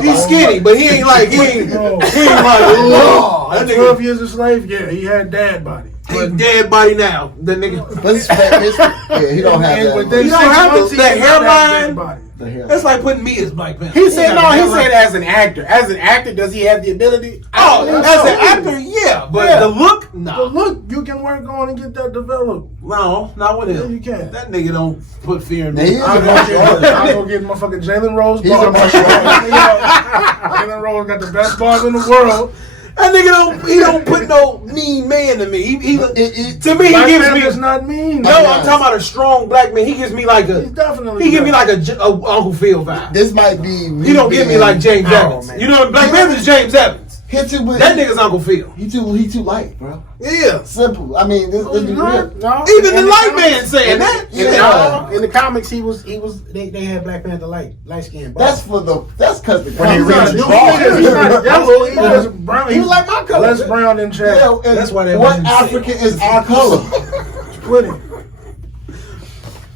He's skinny, but he ain't like. He ain't like. Oh, that At nigga. 12 years a slave, yeah, he had dad body. He dead body now. That nigga. But he don't have that. Within You don't 6 have months, he that had that hairline. body. That's like putting me as Black Panther. He said as an actor. As an actor, does he have the ability? Oh, as an actor, yeah, but the look, But no, look, you can work on and get that developed. no, not with Yeah, him. you can. That nigga don't put fear in Now, me. he is I'm a martial artist. gonna get motherfucking Jalen Rose. He's a martial Jalen Rose got the best bars in the world. That nigga don't put no mean man to me. To me, he Black gives Panther's me. not mean. No, I'm talking about a strong black man. He gives me like He's definitely. He give me black. like a Uncle Phil vibe. This might be. He don't give me like James Oh, Evans. man. You know, Black Panther's James Evans. Hit you with That nigga's Uncle Phil. He too light, bro. Yeah. Simple. I mean, this be real. No, Even the light man saying that. In the comics, he was. They had Black Panther light skin. That's because the When they read the He's draw. not yellow. He was brown. He was like my color. Less brown than Chad. Yeah, and That's why they what wasn't African is our color. Split it.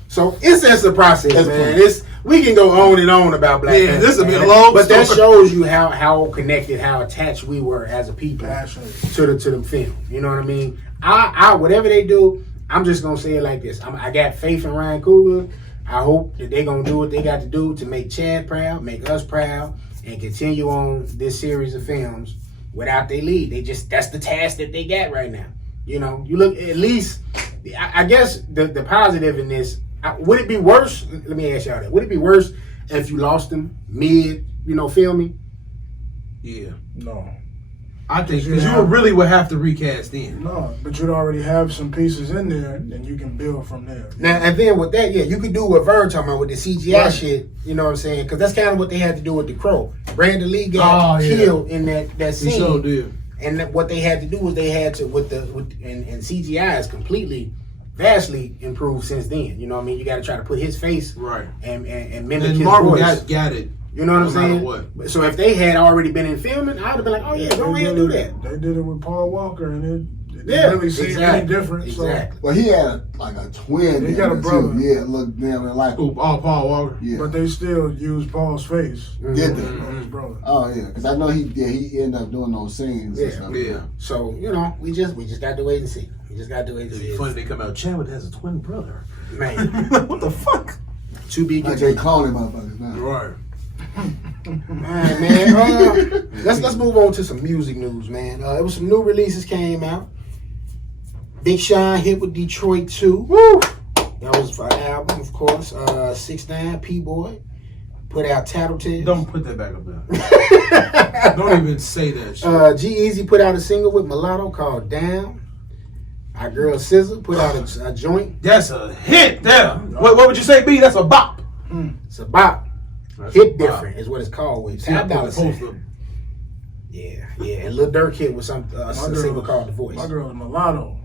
So it's just a process, That's man. cool. We can go on and on about Black Yeah, Panther. this will be a man. long But that story. shows you how connected, how attached we were as a people Passionate. to the film. You know what I mean? I whatever they do, I'm just gonna say it like this. I got faith in Ryan Coogler. I hope that they're gonna do what they got to do to make Chad proud, make us proud, and continue on this series of films without their lead. That's the task that they got right now. You know, you look at least. I guess the positive in this. Would it be worse? Let me ask y'all that. Would it be worse if you lost them mid, filming? Yeah. No. I think because you would have to recast in. No, but you'd already have some pieces in there, and you can build from there. Now, and then with that, you could do what Vern talking about with the CGI Right. shit. You know what I'm saying? Because that's kind of what they had to do with the Crow. Brandon Lee got killed in that scene. He sure did. And what they had to do was they had to and CGI is completely, vastly improved since then. You know what I mean? You got to try to put his face Right. and mimic And his Marvel voice. got it. You know what I'm no matter saying? what. So if they had already been in filming, I would have been like, oh yeah, go ahead and do that. They did it with Paul Walker, and it Yeah, didn't really seem any different. Exactly. Well, he had a twin. He got a too. brother. Yeah, look damn like. Oh, Paul Walker. Yeah. But they still used Paul's face. Did they? On his brother. Oh yeah, because I know he ended up doing those scenes. Yeah. And stuff. Yeah. So we just got to wait and see. We just got to wait and It'd see. be funny they come out. Chadwick has a twin brother. Man, What the fuck? to be Like they continued. cloning motherfuckers now. Right. All right, man. Let's move on to some music news, man. It was some new releases came out. Big Sean hit with Detroit 2. Woo! That was for an album, of course. 6ix9ine, P-Boy put out Tattletale. Don't put that back up there. Don't even say that shit. G-Eazy put out a single with Mulatto called Down. Our girl SZA put out a joint. That's a hit there. What would you say, B? That's a bop. It's a bop. That's Hit a bop. different is what it's called with See, I Top put Dollar the Sign. poster. Yeah. And Lil Durk hit with a single called The Voice. My girl's mulatto.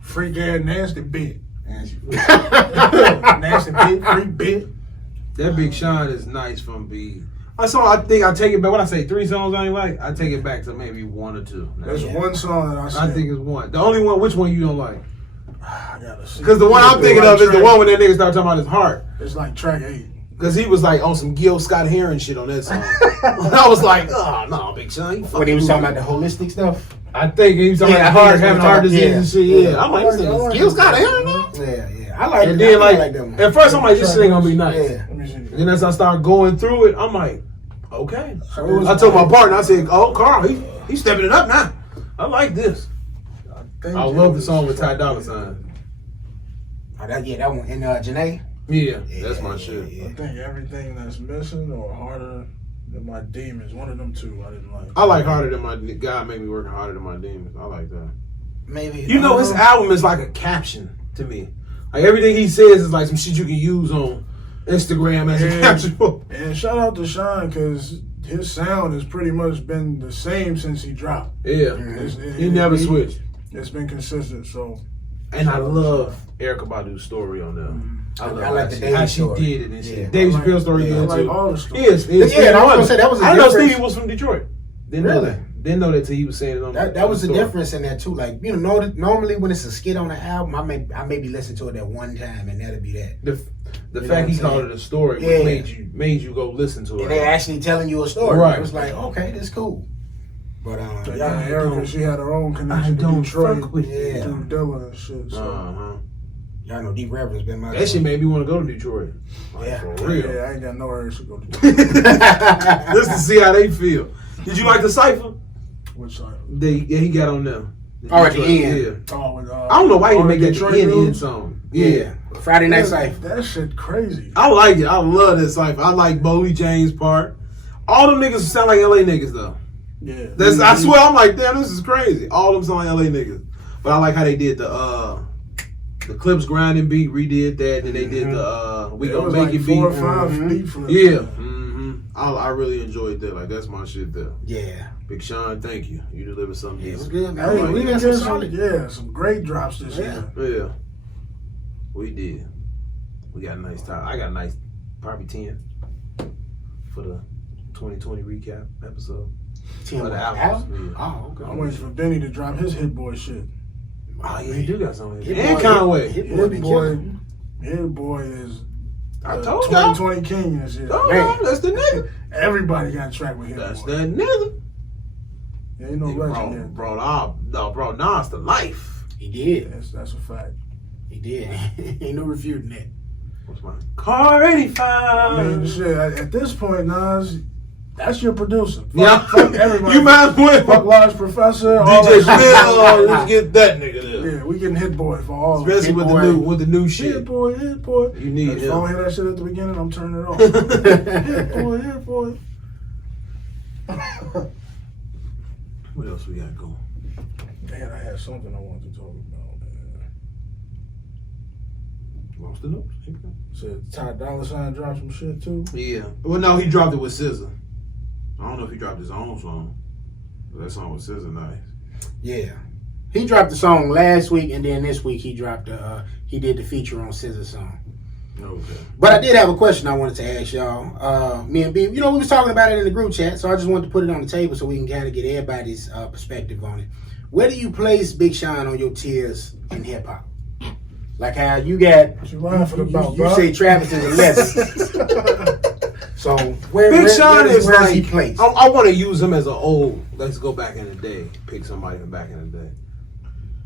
Freak ass nasty bit. And she- Nasty bit, freak bit. That Big Sean is nice from B. I think I take it back. When I say 3 songs I ain't like, I take it back to maybe 1 or 2. There's one song that I I said. think it's 1. The only one. Which one you don't like? I gotta see. Because the one I'm thinking of is the one when that nigga started talking about his heart. It's like track 8. Because he was like on some Gil Scott Heron shit on that song. I was like, oh no, Big Sean. You When he was talking fucking about the holistic stuff. I think he was talking Yeah, I about think having that's what heart he's disease talking and shit. about. Yeah, I'm like, I this like is Gil Scott Heron now? Yeah. I like And it. then I like, them. at first I'm like, this shit ain't gonna be nice. Yeah. Let me see. And then as I started going through it, I'm like, okay. So it was I told my partner, I said, oh, Carl, he's stepping it up now. I like this. I love the song with Ty Dolla $ign. That one. And Janae. Yeah, that's my shit. I think everything that's missing or harder than my demons. One of them two I didn't like. I like Harder Than My God Make Me Work Harder Than My Demons. I like that. Maybe. You know, his album is like a caption to me. Like everything he says is like some shit you can use on Instagram as a caption. And shout out to Sean because his sound has pretty much been the same since he dropped. Yeah, he never switched. It's been consistent. So And I love Erykah Badu's story on them. I like the how Dave she story. did it and shit. Yeah. Dave I Chappelle story good like too. all the stories. Yes, Yeah, and I was gonna say that was a I didn't know difference. Stevie was from Detroit. Didn't know Really? that. Didn't know that till he was saying it on That was the story. difference in that too. Like, you know, normally when it's a skit on the album, I may be listening to it that one time, and that'll be that. The You fact know he what I'm called saying? it a story Yeah. made you go listen to it. And they're actually telling you a story. Right. It was like, okay, that's cool. But Yeah, Erica, she had her own connection to Detroit through Dilla and shit. So. Y'all know Deep Reverend's been my That shit made me want to go to Detroit. Like, Yeah. for real. Yeah, I ain't got no urge to go to Detroit. Just to see how they feel. Did you like the cipher? Which side? He got on them. Oh, at the end. Yeah. Oh, with, I don't know why he didn't make that Detroit the end dudes? song. Yeah. Friday Night Cypher. That shit crazy. I like it. I love that cipher. I like Bodie James' part. All them niggas sound like LA niggas though. Yeah. That's I swear I'm like, damn, this is crazy. All them sound like LA niggas. But I like how they did the Clips grinding beat, redid that, and they did the we It gonna was make like it 4 or beat. 5 beat flips. Yeah. I really enjoyed that. Like that's my shit there. Yeah. Big Sean, thank you. You delivered something. It was decent. good, Hey, man. we got did some get solid. some great drops this year. Yeah. We did. We got a nice time. I got a nice probably 10 for the 2020 recap episode. 10 For the albums. albums. Yeah. Oh, okay. I'm waiting for Benny to drop his Hit Boy shit. Oh yeah, he do got something. Hit And Boy- Conway. Hit Boy Hit been Boy, killing. Hit Boy is I the told y'all. 2020 king this year. Oh, Man. that's the nigga. Everybody got track with Hit That's Boy. that nigga. There ain't no He legend yet. brought Nas to life. He did. That's a fact. He did. Ain't no refuting that. What's mine? Car 85. I mean, shit. At this point, Nas, that's your producer. Fuck, Yeah. fuck everybody. You might as well. Fuck Large Professor. all DJ that shit. Bill, let's get that nigga there. Yeah, we getting Hit Boy for all of it. Especially with the new shit. Hit Boy, Hit Boy. You need If I don't him. hear that shit at the beginning, I'm turning it off. Hit Boy, Hit Boy. What else we got going? Man, I had something I wanted to talk about, man. Lost the notes. Said Ty Dolla $ign dropped some shit too. Yeah. Well, no, he dropped it with SZA. I don't know if he dropped his own song. But that song with SZA nice. Yeah. He dropped the song last week, and then this week he dropped he did the feature on SZA's song. Okay. But I did have a question I wanted to ask y'all. Me and B, we was talking about it in the group chat, so I just wanted to put it on the table so we can kind of get everybody's perspective on it. Where do you place Big Sean on your tiers in hip hop? Like how you got, What you laughing about, you bro? say Travis is 11. So where Big Sean is where like, he placed? I want to use him as an old, let's go back in the day. Pick somebody from back in the day.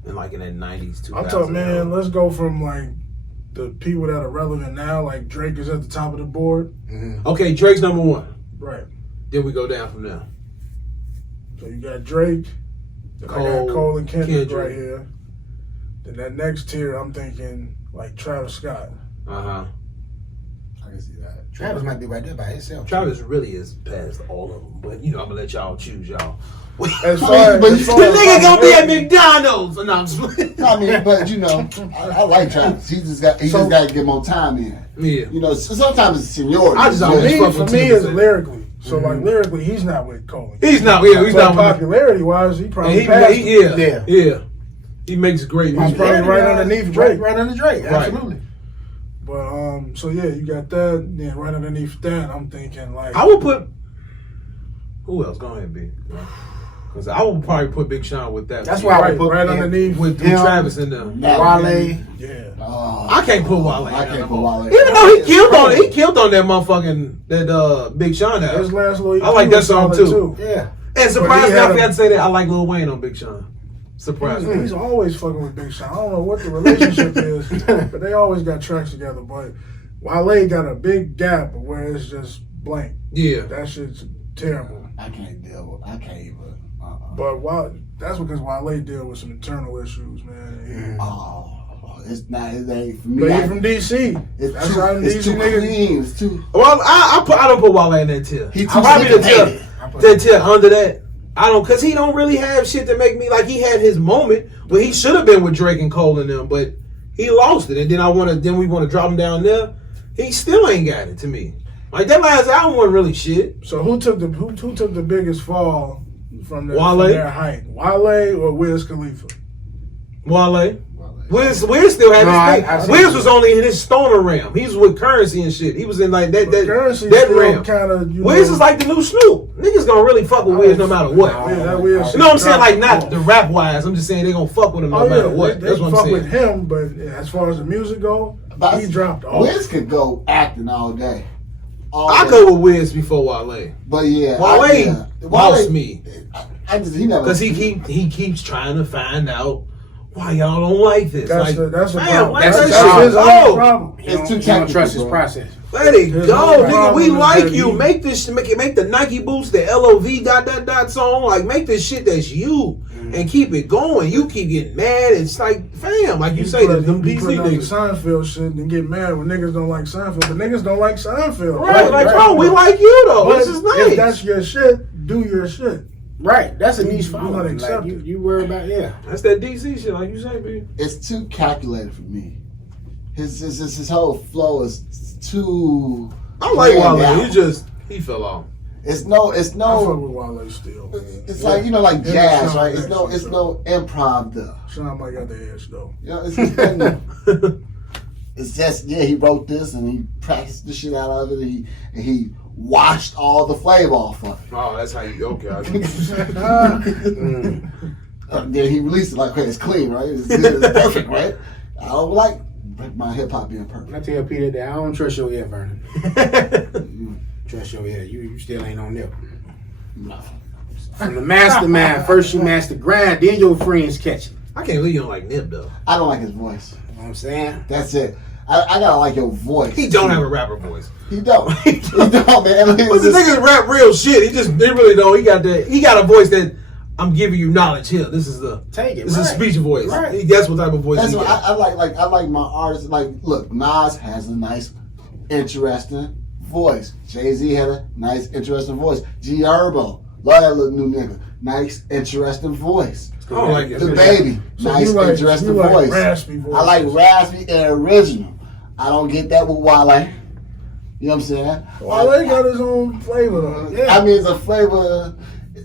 And like in that 90s, 2000s. I'm talking, man, let's go from like the people that are relevant now, like Drake is at the top of the board. Okay, Drake's number 1. Right. Then we go down from there. So you got Drake, then I got Cole and Kendrick right here. Then that next tier, I'm thinking like Travis Scott. Uh-huh. I can see that. Travis might be right there by himself. Travis really is past all of them. But, you know, I'm going to let y'all choose y'all. As far as, But as you- far The as nigga gonna be at popularity, McDonald's. No, I'm just playing. I mean, but you know, I like Travis. He just got to get more time in. Yeah. You know, sometimes it's seniority. I just For always me, fuck for with me, 2%. is lyrically. So like lyrically, he's not with Cole. He's not. Yeah, he's But not. popularity wise, he probably He, passed he, him. yeah, yeah. He makes great He's music. probably right underneath Drake. Right under Drake, Right. absolutely. But so yeah, you got that. Then right underneath that, I'm thinking like I would put. Who else? Go ahead, B. Because I would probably put Big Sean with that. That's why I would right, put right him underneath. with him, Travis in them. Wale. Yeah. I can't put Wale. I can't put Wale. Even though he killed on it, he killed on that motherfucking Big Sean His album. last little I like EP that was song, solid, too. Yeah. And surprisingly, had I forgot a- to say that I like Lil Wayne on Big Sean. Surprisingly. He's always fucking with Big Sean. I don't know what the relationship is, but they always got tracks together. But Wale got a big gap where it's just blank. Yeah. That shit's terrible. I can't even. But that's because Wale deal with some internal issues, man. It's not. It ain't for me. But he's from DC. It's That's too, how them it's DC too niggas. clean. It's too. Well, I don't put Wale in that tier. He too Probably the sophisticated. tier under that. I don't, cause he don't really have shit that make me like he had his moment where he should have been with Drake and Cole and them, but he lost it. And then we want to drop him down there. He still ain't got it to me. Like that last album wasn't really shit. So who took the biggest fall from Wale? their height? Wale or Wiz Khalifa? Wale. Wiz still had I his see. thing. Wiz was only in his stoner realm. He was with Currency and shit. He was in like that Currency that still realm. kinda, Wiz is like the new Snoop. Niggas gonna really fuck with Wiz no matter what. Yeah, that Wiz shit You know what I'm saying? Like dropped not the off. rap wise. I'm just saying they gonna fuck with him no matter what. They That's what fuck I'm with saying. him, but as far as the music go, But he dropped off. Wiz could go acting all day. I go with Wiz before Wale. But yeah, Wale lost me I just he never because he keeps trying to find out why y'all don't like this. That's Like, that's a man, problem. let That's that his shit problem. his go. only problem. He It's don't, too he don't technical, trust his bro. process. Let it His go, only nigga. problem We is like that you. he- Make this, make the Nike boots, the LOV ... song. Like make this shit that's you, and keep it going. You keep getting mad. It's like, fam, like you say, them he DC put out the niggas. Seinfeld shit and get mad when niggas don't like Seinfeld, but niggas don't like Seinfeld. Right, like, bro, we like you though. But This is nice. if that's your shit, do your shit. Right, that's a niche You following. gotta Like, accept you, it. you worry about That's that DC shit, like you say, B. It's too calculated for me. His whole flow is too. I like planned Wale. out. He fell off. It's no. I fuck with Wale still. Man. It's like like Yeah, jazz, it's right? not It's no improv though. Sean might got the edge though. You know, it's just he wrote this and he practiced the shit out of it and he washed all the flavor off of it. Oh, that's how you. Okay. Then he released it like, okay, it's clean, right? It's perfect, right? I don't like my hip hop being perfect. I tell Peter that I don't trust your ear, Vernon. Trust your ear. You still ain't on there. No. From the mastermind, first you master grind, then your friends catch it. I can't believe you don't like Nip though. I don't like his voice. You know what I'm saying? That's it. I gotta like your voice. He don't have a rapper voice. He don't. He don't, man. But the niggas rap real shit. They really don't. He got a voice that I'm giving you knowledge here. This is Take it. This is a speech voice. Right. That's what type of voice That's he what got. I like my artists. Like, look, Nas has a nice, interesting voice. Jay-Z had a nice, interesting voice. G Herbo, love that little new nigga. Nice, interesting voice. I don't like it. The Baby, So nice, you like- interesting you like voice. raspy voices. I like raspy and original. I don't get that with Wale. You know what I'm saying? Wale got his own flavor though. Yeah. I mean, it's a flavor.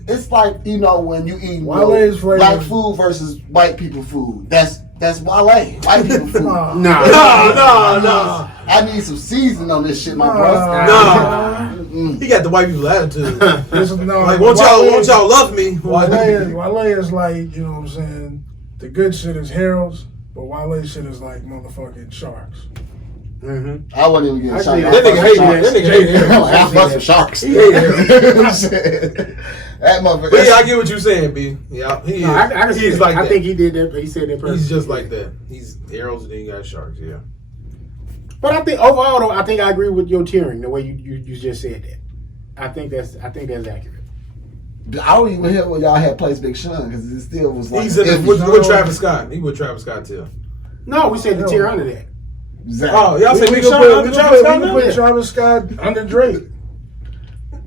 It's like, when you eat Wale's flavor. black food versus white people food. That's Wale. White people food. Nah. No. I need some seasoning on this shit, my bro. No. He got the white people attitude. This is, no, Like, won't y'all love me? Wale is like, you know what I'm saying? The good shit is heralds, but Wale shit is like motherfucking sharks. Mm-hmm. I wouldn't even get a I shot. see That nigga hate him. That nigga hate him. I fuck some sharks. He hate him. That motherfucker. But yeah, I get what you're saying, B. Yeah, he is. No, I can see He's that. like I that. think he did that. He said that perfectly. He's just like that. He's arrows and then you got sharks. Yeah. But I think overall, though, I think I agree with your tiering the way you just said that. I think that's accurate. I don't even hear when y'all had plays Big Sean because it still was like. He's in with Travis Scott. He with Travis Scott too. No, we said the tier under that. Exactly. Oh, y'all say We Big can Sean put- under we Travis can Scott put- now? we can put Travis Scott under Drake.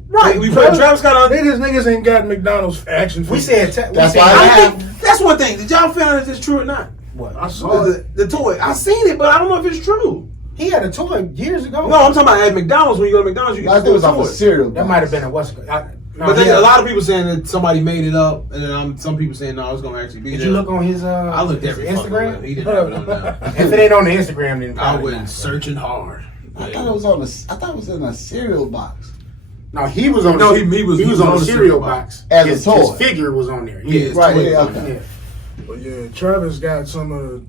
Right, we put Travis Scott on. Niggas ain't got McDonald's action. We figures. said That's we why said- I think that's one thing. Did y'all find out if it's true or not? What? I saw it. The toy. I seen it, but I don't know if it's true. He had a toy years ago. No, I'm talking about at McDonald's. When you go to McDonald's, you I can think it was still off a toy. cereal. That might have been a what's it called? But then a lot of people saying that somebody made it up, and then some people saying no, it's gonna actually be Did there. you look on his I looked his every fucking Instagram? way. He didn't have it on there. If it ain't on the Instagram, then I probably went not. searching hard. I thought it was on I thought it was in a cereal box. No, he was on. No, the, he was on on the the cereal cereal box. As a his, toy. his figure was on there. Yeah, Right, toy. yeah, okay. Yeah. But yeah, Travis got some of.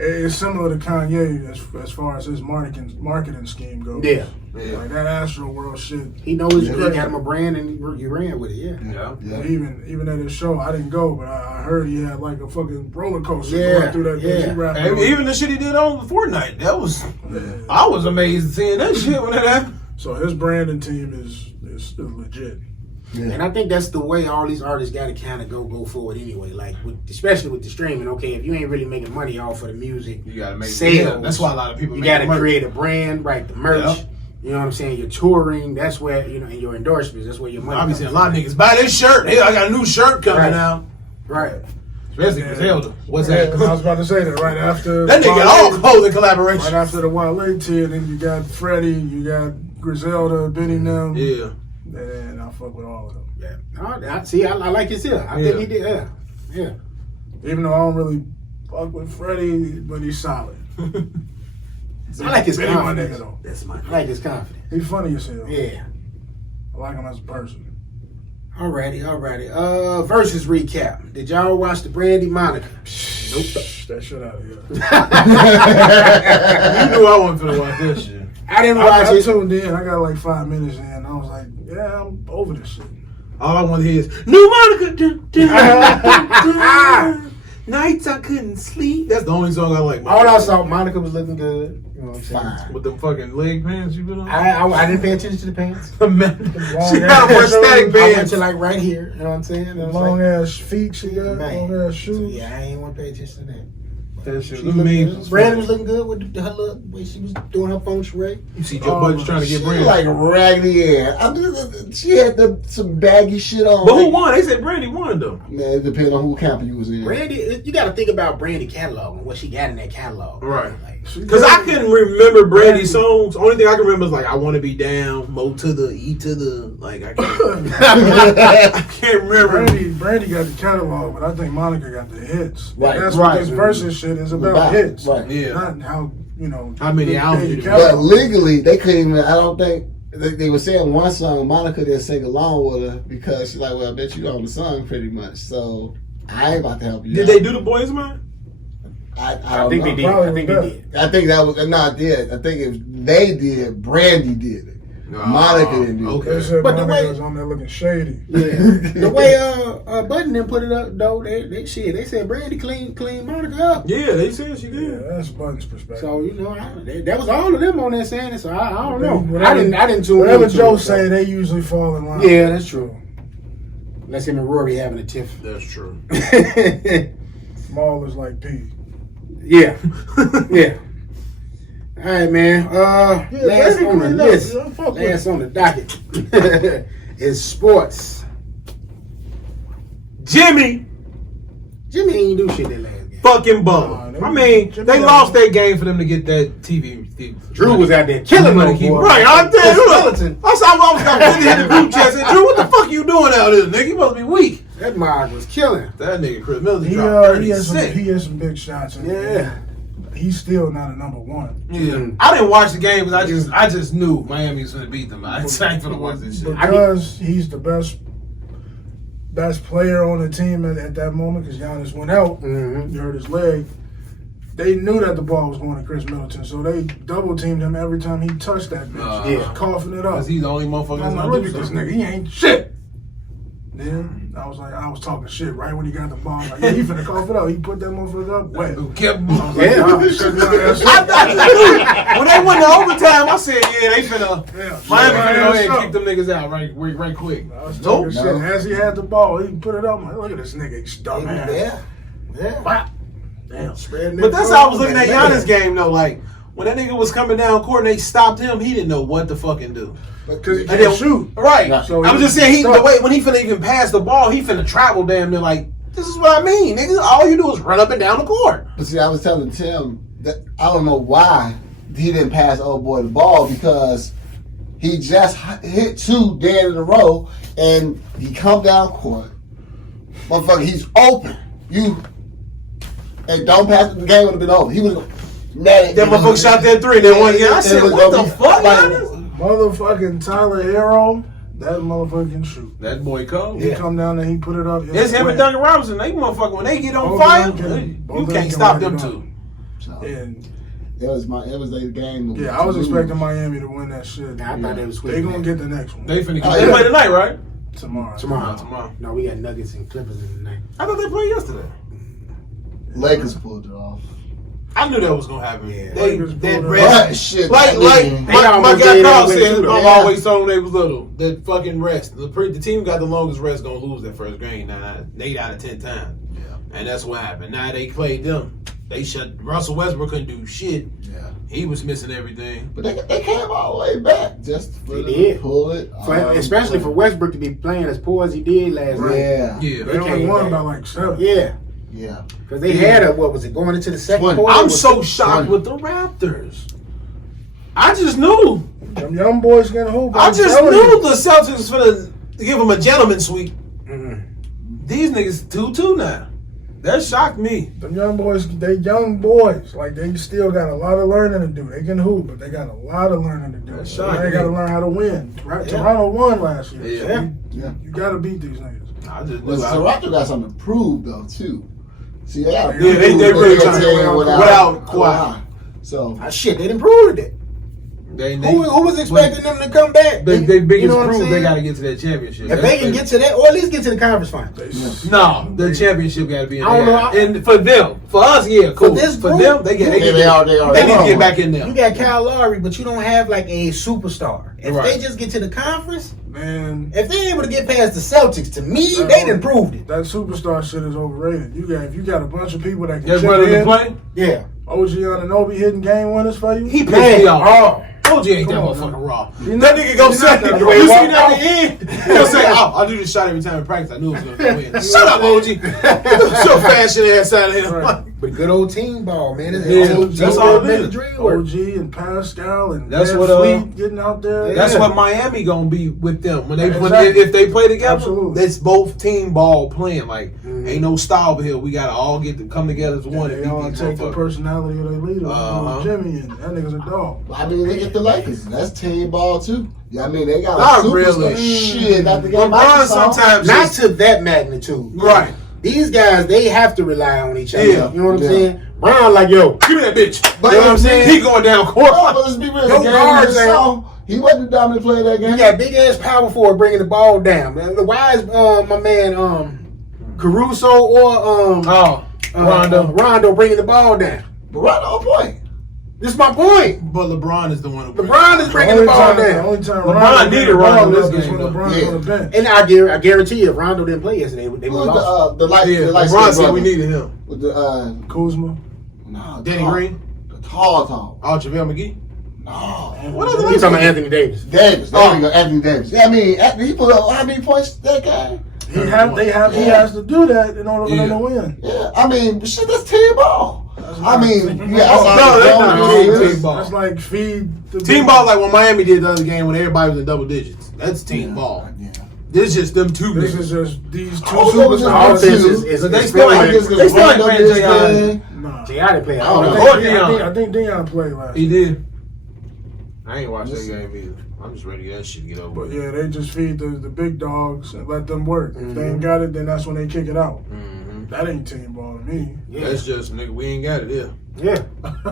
It's similar to Kanye as far as his marketing scheme goes. Yeah. Like that Astro World shit. He knows Yeah. he got him a brand and he ran with it. Yeah. Yeah. Even at his show, I didn't go, but I heard he had like a fucking roller coaster Yeah, going through that bitch. yeah. He rapped And on it. even the shit he did on Fortnite, that was. I was amazed seeing that shit when that happened. So his branding team is still legit. And I think that's the way all these artists got to kind of go forward anyway. Like, especially with the streaming. Okay, if you ain't really making money off of the music, You gotta make sales. Yeah, that's why a lot of people. You make got to money. create a brand, right? The merch. Yep. You know what I'm saying? Your touring. That's where and your endorsements. That's where your money. I be comes seeing a lot of niggas buy this shirt. Hey, I got a new shirt coming Right. out. Right. Especially Griselda. What's Yeah, that? I was about to say that right after That nigga got all clothing collaboration. Right after the Wale tier, then you got Freddie, you got Griselda, Benny Nim. Yeah. And I fuck with all of them. Yeah. I like his here. I think he did. Yeah. Even though I don't really fuck with Freddie, but he's solid. I like his Benny my confidence. nigga though. That's my. I like his confidence. He's funny as hell. Yeah. I like him as a person. Alrighty. Versus recap. Did y'all watch the Brandy Monica? Nope. That shit out of here. You knew I wasn't finna watch this shit. I didn't watch I it. tuned in. I got like 5 minutes in. I was like, yeah, I'm over this shit. All I want to hear is New Monica. Dun, dun, dun, dun. Nights I couldn't sleep. That's the only song I like. All I saw, Monica was looking good. You know what I'm saying? Fine. With them fucking leg pants you put on. I didn't pay attention to the pants. She got a prosthetic I went pants. to like right here. You know what I'm saying? And I was Long like, ass feet she got, man. long ass So, shoes. yeah, I ain't want to pay attention to that. That shit She was looked mean. good. Brandon was looking good with her look, way she was doing her feng shui. You see Joe Budden trying to She get Brandy. like raggedy ass. She had some baggy shit on. But who won? They said Brandy won though. Man, it depends on who camp you was in. Brandy, you got to think about Brandy catalog and what she got in that catalog. Right. Like, Because I couldn't remember Brandy's songs. Only thing I can remember is like I Want to Be Down, Mo to the, E to the. Like I can't remember. Brandy got the catalog, but I think Monica got the hits. Right, That's right. what this versus shit is about. Hits. Right. Yeah. Not how, How many albums you the do. But catalog. legally, they couldn't even. I don't think they were saying one song. Monica didn't sing along with her because she's like, "Well, I bet you own the song pretty much." So I ain't about to help you. Did out. they do the Boys Man? I I don't think know. they did. I think they did. I think that was not did. I think if they did, Brandy did it. Monica didn't do okay. They it. said But the Monica way- was on there looking shady. Yeah. The way Button then put it up though, they said Brandy clean Monica up. Yeah, they said she Yeah, did. that's Button's perspective. So you know, that was all of them on there saying it. So I don't know. Whatever- I didn't tune Whatever into Joe it, so. say, they usually fall in line. Yeah, that's true. Unless him and Rory having a tiff. That's true. Maul is like P. Yeah. Yeah. All right, man. Last on the list. Last on the docket is sports. Jimmy Jimmy ain't do shit that last game. fucking Butler. Nah, I mean, Jimmy they got- lost their game for them to get that TV. Drew was out there killing Money them, keep- boy. Right, I'm telling you. Skeleton. I saw I was going to hit the group chat and said, Drew, what the fuck you doing out here, nigga? You must be weak. That Mog was killing. That nigga Chris Miller He dropped he has 36. some big shots. In Yeah. He's still not a number one. Yeah. I didn't watch the game because I just knew Miami was going to beat them. I ain't going to watch this shit. Because he's the best player on the team at that moment, because Giannis went out. Mm-hmm. He hurt his leg. They knew that the ball was going to Chris Middleton, so they double teamed him every time he touched that bitch. Yeah. Coughing it up. Because he's the only motherfucker that's I'm like, not look doing at this something. nigga, he ain't shit. Then I was talking shit right when he got the ball. Like, yeah, he finna cough it up. He put that motherfucker up wet. Who kept I was like, Yeah. nah, shut down that shit. I knew. When they went to overtime, I said, yeah, they finna. Yeah, Miami finna go ahead shut and kick them niggas out right quick. I was Nope. talking shit. As he had the ball, he put it up. I'm like, look at this nigga, he's dumbass. Yeah. Yeah. Wow. Damn. Spreading But it that's out. how I was looking at Man. Giannis' game, though. Like, when that nigga was coming down court and they stopped him, he didn't know what to fucking do. Because he And can't then- shoot. Right. So I'm he- just saying, the way when he finna even pass the ball, he finna travel damn near like, this is what I mean, nigga. All you do is run up and down the court. But see, I was telling Tim that I don't know why he didn't pass old boy the ball, because he just hit two dead in a row and he come down court. Motherfucker, he's open. And don't pass the game would have been over. He was mad. That motherfucker shot that three, then one again. I said, what the fuck, Giannis? Motherfucking Tyler Hero, that motherfucker can shoot. That boy cold. He come down there, he put it up. It's him and Duncan Robinson. They motherfucker, when they get on fire, you can't stop them two. And It was their game. yeah, I was expecting Miami to win that shit. I thought they was They sweeping gonna that. get the next one. They finna Oh, they yeah. play tonight, right? tomorrow. Tomorrow. No, we got Nuggets and Clippers in the night. I thought they played yesterday. Lakers pulled it off. I knew that was gonna happen. Yeah. They Lakers that pulled it rest. But shit, Like They my almost guy gave Carl that away said, too, though. I've Yeah. always told them they was little. That fucking rest. The team got the longest rest gonna lose that first game 8 out of 10 times. Yeah. And that's what happened. Now they played them. They shut Russell Westbrook couldn't do shit. Yeah. He was missing everything. But they came all the way back just for They them did. to pull it. Especially for Westbrook to be playing as poor as he did last night. Yeah. Yeah. They only came won back. by like 7. Yeah. Yeah. Because they had a, what was it, going into the second 20. quarter? I'm Was so it? shocked with the Raptors. I just knew. Them young boys gonna hoop. I I'm just telling knew you. the Celtics was gonna give them a gentleman sweep. Mm-mm. These niggas 2-2 now. That shocked me. Them young boys, they young boys. Like, they still got a lot of learning to do. They can hoop, but they got a lot of learning to do. That's They shocking. got to learn how to win. Right? Yeah. Toronto won last year. Yeah. You got to beat these niggas. I just But knew. Toronto got something to prove though too. See, they got Yeah, they really trying to without Kawhi. So Shit, they didn't prove it. Who was expecting them to come back? They biggest you know what I'm proof they saying? got to get to that championship. If they can get to that, or at least get to the conference finals. No, the championship got to be in I don't there. know. And for them, for us, yeah, cool. this For group, them, they get. they are. They need to get back in there. You got Kyle Lowry, but you don't have like a superstar. If Right. they just get to the conference, Man, if they able to get past the Celtics, to me, they done proved it. that superstar shit is overrated. If you got a bunch of people that can That's chip ready to in, play. Yeah. OG Anunoby hitting game winners for you. He pissed Man, me off. oh. OG ain't that Come on, motherfucking raw. You're That not- nigga go you're say, not that you raw. see that at the end? He'll say, oh, I'll do this shot every time in practice. I knew it was going to go in. Shut up, OG. Get your fashion ass out of here. Right. But good old team ball, man. Yeah, that's all it is. OG and Pascal and That's Van what, Fleet getting out there. That's Yeah. what Miami gonna be with them when they Exactly. if they play together. Absolutely. It's both team ball playing. Like ain't no style here. We gotta all come together as one. They and beat all these take the motherfuckers. personality of their leader. Uh-huh. Jimmy, and that nigga's a dog. I mean, look at the Lakers. That's team ball too. Yeah, I mean they got Not a superstar. really. Shit, not the game. LeBron sometimes Not just- to that magnitude. right. These guys, they have to rely on each other. Yeah. You know what I'm Yeah. saying? Brown, like, yo, Give me that bitch. But you know what I'm saying? He going down court. Oh, but let's be real. Yo, The game guards, we just saw, he wasn't the dominant player of that game. you got big ass power forward bringing the ball down. Why is my man Caruso or Rondo bringing the ball down? But right on point. This is my point. But LeBron is the one who LeBron is bringing the ball The down. only time LeBron Rondo needed bring the ball Rondo this up is game, when though. LeBron's Yeah. on the bench. And I guarantee you, if Rondo didn't play yesterday, they would Who have was lost. the light? Yeah, the light LeBron said we needed him. with the Kuzma. no, Danny tall- Green. the tall. Oh, JaVale McGee. No, What other You niggas? talking about Anthony Davis? Davis. There we go, Anthony Davis. Yeah, I mean, he put up how many points that guy? He has to do that in order for them Yeah. to win. Yeah, I mean, shit, that's team ball. That's I not- mean, yeah, No, that's not team ball. That's like feed the Team ball like when Miami did the other game when everybody was in double digits. That's team ball. Yeah. This is just them two This niggas. is just these two Oh, so it's just superstars. Offense is But they is still flowing. ain't- Just they still ain't run playing this J.I. thing. Nah. J.I. didn't play. I don't know. I think Deion played last He year. did. I ain't watched that game either. I'm just ready to get that shit to get over But with. yeah, they just feed the big dogs and let them work. If they Mm-hmm. ain't got it, then that's when they kick it out. Mhm. That ain't team ball to me. That's just nigga. We ain't got it. Yeah, Yeah,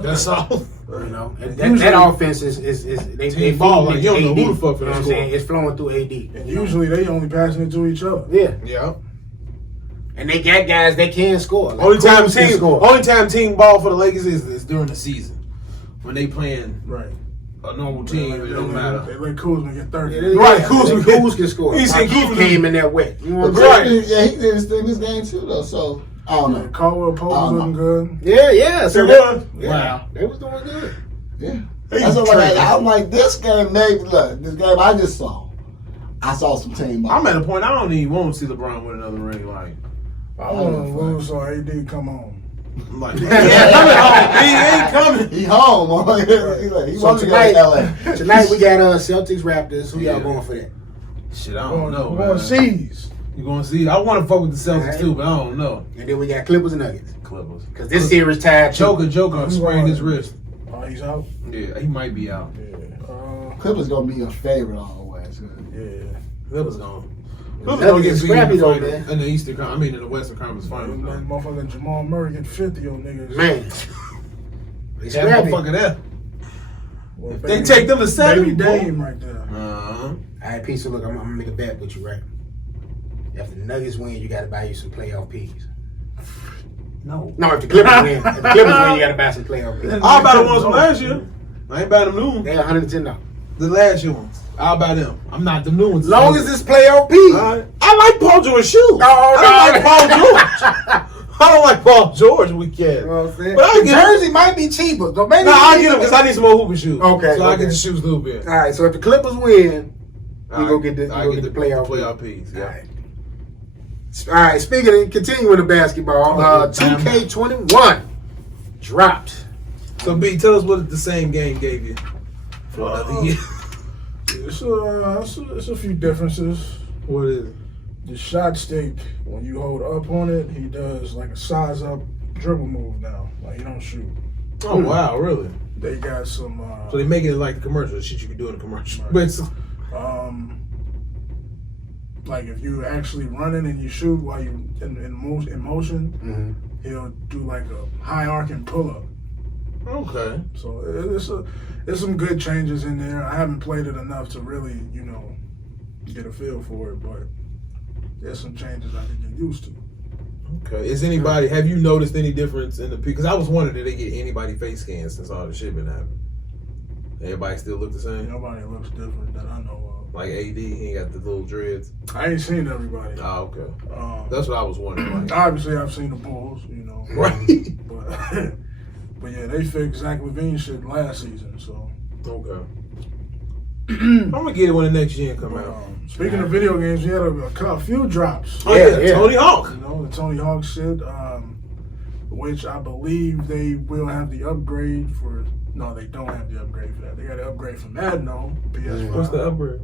that's all. you know, and Usually- that offense is they Team ball, feed like, you don't know AD. who the fuck for You know what I'm that saying? It's flowing through AD. And usually they only passing it to each other. Yeah, Yeah. and they got guys that can score. Like Only time Kuz can team score. only time team ball for the Lakers is during the season when they playing Right. a normal team. It don't matter. They let Kuzma get 30. Yeah, Right, yeah, Kuz Kuz can- can score. He said Keith Kuz- came in that wet. You know what I'm But saying? Right. yeah, he did his thing this game too, though. So I don't know. Caldwell Pope was looking good. Yeah. So He that- was? yeah, Wow. they was doing good. Yeah, that's what I'm like. This game, maybe look, this game I just saw. I saw some team ball. I'm at a point I don't even want to see LeBron win another ring. Like, I want to lose so AD come on. he ain't coming home. He ain't coming. He home. He So wants to go to LA. tonight we got Celtics Raptors. Who y'all Yeah. going for that? Shit, I don't know, We're man. going C's. You gonna see? I want to fuck with the Celtics Alright. too, but I don't know. And then we got Clippers and Nuggets. Clippers. Because this series tied. Joker sprained his wrist. Oh, he's out? Yeah, he might be out. Yeah. Clippers gonna be your favorite all the way. So. Yeah. Clippers gone. Nuggets Clippers gonna get is beat scrappy in the though, final- man. in the Eastern. I mean, in the Western Conference Finals. That motherfucking Jamal Murray get 50 on niggas. Man. They That scrappy. motherfucker there. Well, If they take them to seven, Baby Dame right there. Uh-huh. All right, Pete, so look, I'm going to make a bet with you, right? If the Nuggets win, you got to buy you some playoff peas. No. No, if the Clippers win, you got to buy some playoff peas. I'll buy the ones from last year. I ain't buy them new ones. They're $110. The last year ones. I'll buy them. I'm not the new ones. As long as it's playoff peas. Alright. I like Paul George shoes. Oh, I don't like Paul George. I don't like Paul George weekend. You know what I'm saying? But I The get it. jersey might be cheaper. So maybe No, I get them because I need some more hooping shoes. Okay, So I okay. get the shoes a little bit. All right, so if the Clippers win, we Alright, go get the, I we go get the playoff piece. All Yeah. right. All right, speaking of continuing the basketball, 2K21 dropped. So B, tell us what the same game gave you for another year. It's a few differences. What is it? the shot stick, when you hold up on it, he does like a size up dribble move now. Like he don't shoot. Oh wow, really? They got some. So they making it like the commercial shit you can do in a commercial. Right. But it's, like if you actually running and you shoot while you in motion, he'll do like a high arcing pull up. okay. So there's some good changes in there. I haven't played it enough to really, get a feel for it, but there's some changes I can get used to. Okay. Have you noticed any difference in the because I was wondering, did they get anybody face scans since all the shit been happening? Everybody still look the same? Nobody looks different that I know of. Like AD, he ain't got the little dreads. I ain't seen everybody. Oh, okay. That's what I was wondering. Like. Obviously, I've seen the Bulls, Right. But yeah, they fixed Zach LaVine shit last season, so. Okay. I'm gonna get it when the next gen come out. Speaking of video games, we had a few drops. Oh yeah, Tony Hawk. The Tony Hawk shit, which I believe they will have the upgrade for. No, they don't have the upgrade for that. They got the upgrade for Madden, though, PS5. What's the upgrade?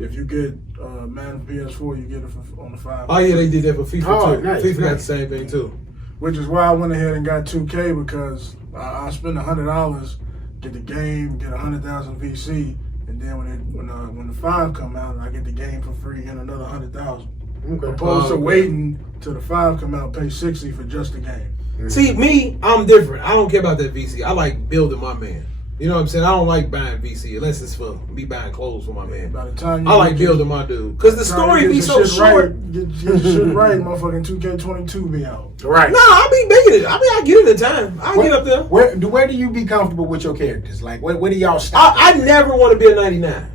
If you get Madden PS4, you get it on the 5. Oh yeah, they did that for FIFA too. Nice, FIFA got the nice. same thing too. Which is why I went ahead and got 2K because I spent $100, get the game, get 100,000 VC, and then when the 5 come out, I get the game for free and another 100,000. Okay. Opposed to waiting till the 5 come out, pay 60 for just the game. See, me, I'm different. I don't care about that VC. I like building my man. You know what I'm saying? I don't like buying VC unless it's for me buying clothes for my man. By the time I like building my dude. Because the story be so short. Get your shit right, motherfucking 2K22 be out. Right. Nah, I be making it. I get it in time. I get up there. Where do you be comfortable with your characters? Like, where do y'all stop? I never want to be a 99.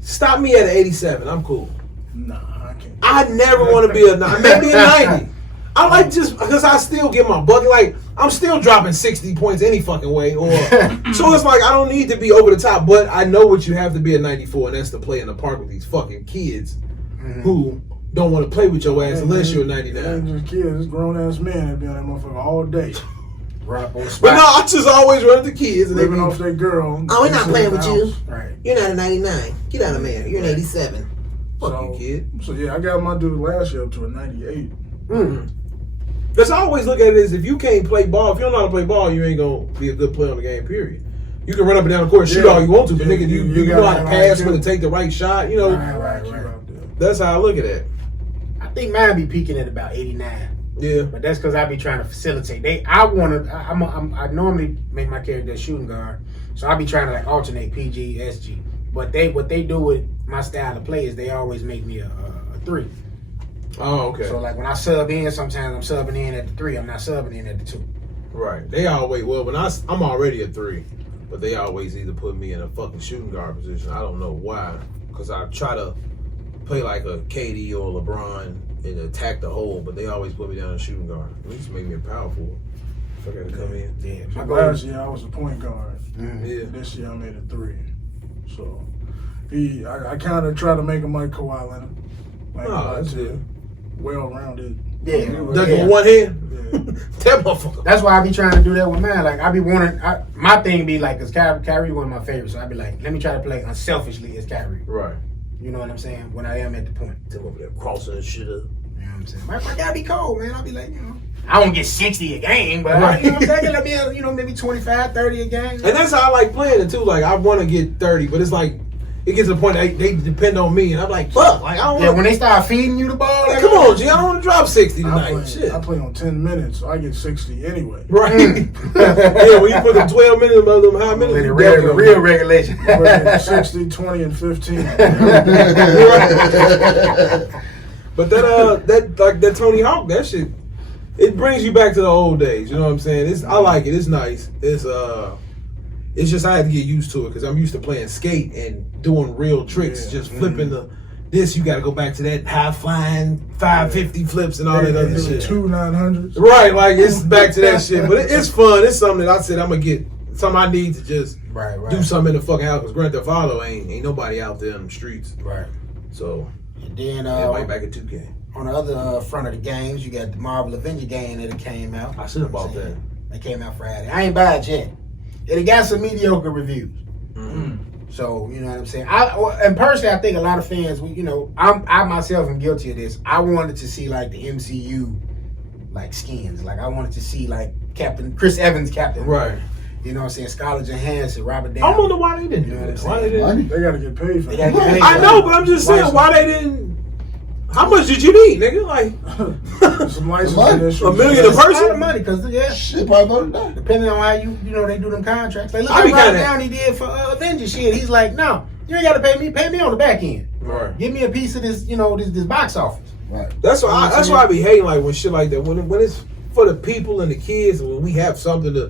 Stop me at an 87. I'm cool. Nah, I can't. I never want to be a 90. Maybe a 90. I like just because I still get my bucket. Like I'm still dropping 60 points any fucking way. Or so it's like I don't need to be over the top. But I know what you have to be at 94, and that's to play in the park with these fucking kids who don't want to play with your ass unless you're a 99. It ain't just kids, it's grown ass men that be on that motherfucker all day. Right on spot. But no, I just always run into kids and they Living be, off their girl. Oh, we're not playing with you. Right. You're not a 99. Get out of there. You're an 87. fuck you, kid. So yeah, I got my dude last year up to a 98. Because I always look at it as if you can't play ball, if you don't know how to play ball, you ain't gonna be a good player on the game. Period. You can run up and down the court, shoot all you want to, but nigga, you know how to pass when to take the right shot. You know, Right. that's how I look at it. I think mine be peaking at about 89. Yeah. But that's because I be trying to facilitate. I normally make my character a shooting guard, so I be trying to like alternate PG, SG. But what they do with my style of play is they always make me a 3. Oh, okay. So like when I sub in, sometimes I'm subbing in at the 3. I'm not subbing in at the 2. Right. They always, well, when I'm already a 3, but they always either put me in a fucking shooting guard position. I don't know why. Because I try to play like a KD or LeBron and attack the hole, but they always put me down in shooting guard. At least make me a power forward. If I gotta come in. Yeah. So last year I was a point guard. Yeah. This year I made a 3. So I kind of try to make him like Kawhi Leonard. Like that's it. Well-rounded. Yeah. Dunk with one hand? Yeah. That motherfucker. That's why I be trying to do that with mine. Like I be wanting, my thing be like, cause Kyrie one of my favorites, so I be like, let me try to play unselfishly as Kyrie. Right. You know what I'm saying? When I am at the point. Them over there crossing and shit up. You know what I'm saying? My guy be cold, man. I'll be like, I won't get 60 a game, but right. You know what I'm saying? Let me, maybe 25, 30 a game. And that's how I like playing it too. Like I want to get 30, but it's like it gets to the point they depend on me, and I'm like, fuck. Like I don't. Yeah, when they start feeding you the ball, like, come on, G. I don't want to drop 60 tonight. I play on 10 minutes, so I get 60 anyway. Right. Yeah, when you put them 12 minutes of them high minutes, the real regulation. 60, 20, and 15. But that Tony Hawk, that shit, it brings you back to the old days. You know what I'm saying? I like it. It's nice. It's just I had to get used to it because I'm used to playing skate and doing real tricks, just flipping this. You got to go back to that high flying 550 flips and all that other shit. 2 900s. Right, like it's back to that shit. But it's fun. It's something that I said I'm gonna get. Something I need to just do something in the fucking house because Grand Theft Auto ain't nobody out there in the streets. Right. So and then everybody back at 2K. On the other front of the games, you got the Marvel Avenger game that came out. I should have bought that. That came out Friday. I ain't buy it yet. It got some mediocre reviews. So, you know what I'm saying? And personally, I think a lot of fans, I myself am guilty of this. I wanted to see, like, the MCU, like, skins. Like, I wanted to see, like, Chris Evans Captain. Right. You know what I'm saying? Scarlett Johansson, Robert I Downey. wonder why they didn't You know do what that. I'm Why they saying? didn't? They gotta get paid for They that. gotta get paid. I know, but I'm just saying, why they didn't. How much did you need, nigga? Like, Some licensing issues. $1 million a It's a lot person? of money, because, Shit, probably voted down. depending on how they do them contracts. Like, look I be at Robert kinda- Downey did for Avengers shit. He's like, no, you ain't got to pay me on the back end. Right. Give me a piece of this, this box office. Right. That's why. That's why I be hating like when shit like that. When it's for the people and the kids, and when we have something to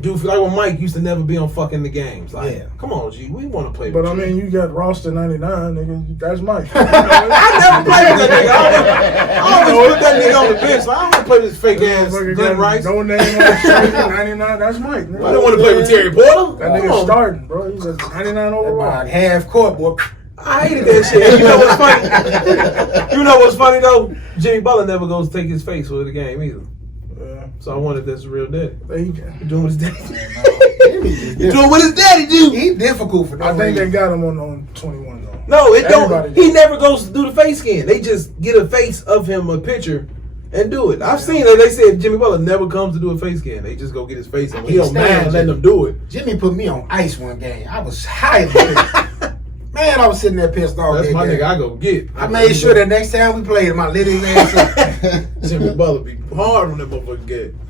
do. Like when Mike used to never be on fucking the games. Like, Yeah. come on, G, we want to play. But with I you. mean, you got roster 99, nigga. That's Mike. I never played with that nigga. I always put that nigga on the bench. Like, I don't want to play with this fake ass Glenn Rice. No name on the shirt, 99. That's Mike. Nigga. I don't want to play with Terry Porter. That Come nigga on. starting, bro. He's a 99 overall. About half court, boy. I hated that shit. And you know what's funny? You know what's funny though? Jimmy Butler never goes to take his face for the game either. Yeah. So I wonder if that's a real daddy. He- He doing what his daddy. He doing what his daddy do. He's difficult for no I think they reason. got him on 21 though. No, it Everybody don't. He does. never goes to do the face scan. They just get a face of him, a picture, and do it. I've seen that. They said Jimmy Butler never comes to do a face scan. They just go get his face on. He don't mind letting them do it. Jimmy put me on ice one game. I was highly pissed. Man, I was sitting there pissed off. That's that my game. nigga. I go get. I made sure that next time we played him, I lit his ass up. Jimmy Butler be hard on that motherfucking game.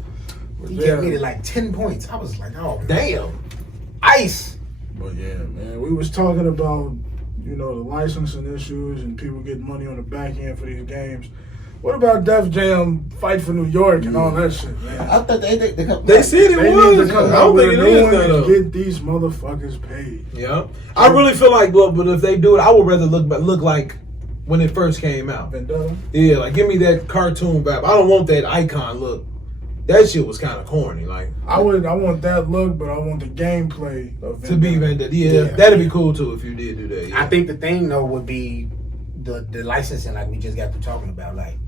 He kept me to like 10 points. I was like, oh, Damn. ice. But yeah, man, we was talking about, the licensing issues and people getting money on the back end for these games. What about Def Jam Fight for New York and all that shit, man? I thought they come. They said it They was. need to come I out don't with think a it new is one that and though. get these motherfuckers paid. Yeah, I really feel like, but if they do it, I would rather look like when it first came out. Vendetta. Yeah, like give me that cartoon vibe. I don't want that icon look. That shit was kind of corny. Like I want that look, but I want the gameplay of to be Vendetta. Yeah, that'd be cool too if you did do that. Yeah. I think the thing though would be the licensing, like we just got through talking about, like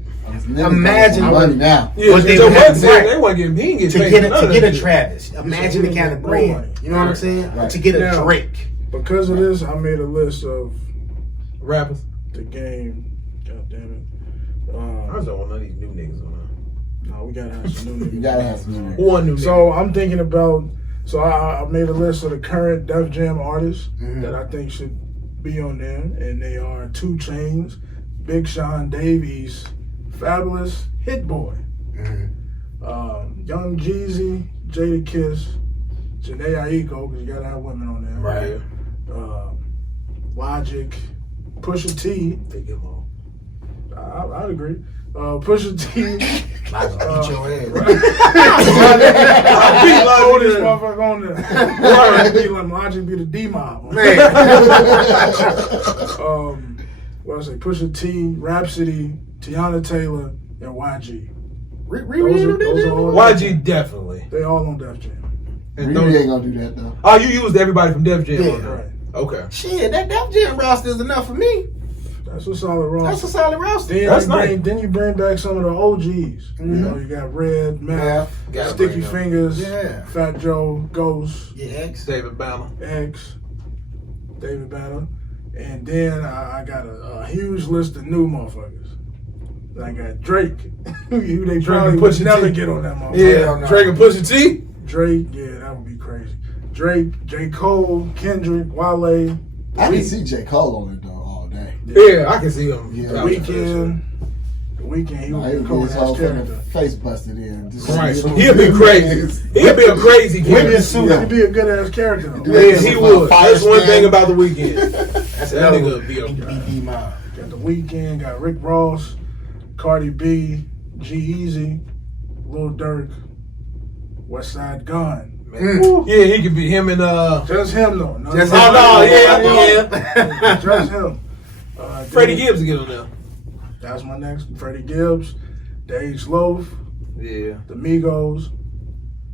Imagine money now. Yeah, what they Joe would have Budden to said do. they wasn't getting. He didn't get to paid get for none to of get that a shit. Travis. Imagine the kind of brand. You know what I'm saying? Right. To get a Now- Drake. Because of this, I made a list of Rappers. the game. God damn it. I just don't want none of these new niggas on No, we gotta have some new niggas. You gotta have some new there. One new nigga. So I'm thinking about. So I made a list of the current Def Jam artists Mhm. that I think should be on there, and they are 2 Chainz, Big Sean Davies, Fabulous, Hit Boy, Young Jeezy, Jada Kiss, Janae Aiko, because you gotta have women on there. Right. Logic, Pusha T. Take him home. I'd agree. Pusha T. Like, beat your ass. I beat like this motherfucker on there. Logic be the D-Mob. What I say? Pusha T, Rhapsody, Tiana Taylor, and YG. Those are all. YG definitely. They all on Def Jam. And Riri those- ain't gonna do that though. Oh, you used everybody from Def Jam Yeah. on there. Right. Okay. Shit, that Def Jam roster is enough for me. That's a solid roster. That's a solid roster. Then That's you bring, nice. Then you bring back some of the OGs. You know, you got Red, Math, Gotta Sticky bring them. Fingers, Yeah. Fat Joe, Ghost, Yeah, X. David Banner. X, David Banner, and then I got a huge list of new motherfuckers. I got Drake, who they probably and would Pusha never T. get on that motherfucker. Yeah, Hell no. Drake and Pusha T. Drake, yeah, that would be crazy. Drake, J. Cole, Kendrick, Wale, I can see J. Cole on it though all day. Yeah, I can see him. Yeah. The Weeknd, he Nah, would he be would cool get his as whole character. fucking face busted in. Just Right. you know, He'll be crazy. He'll be a crazy character. He'd be a good ass character though. Yeah, he would. Fire That's one stand. thing about the weekend. That's That another nigga one. be a- Need to be D-Mob. Got the Weeknd, got Rick Ross, Cardi B, G-Eazy, Lil Durk, West Side Gun. Yeah, he could be him and Just him though. No, Just no, him. no, yeah. Just him. Freddie then- Gibbs to get on there. That's my next. Freddie Gibbs, Dage Loaf, Yeah. the Migos.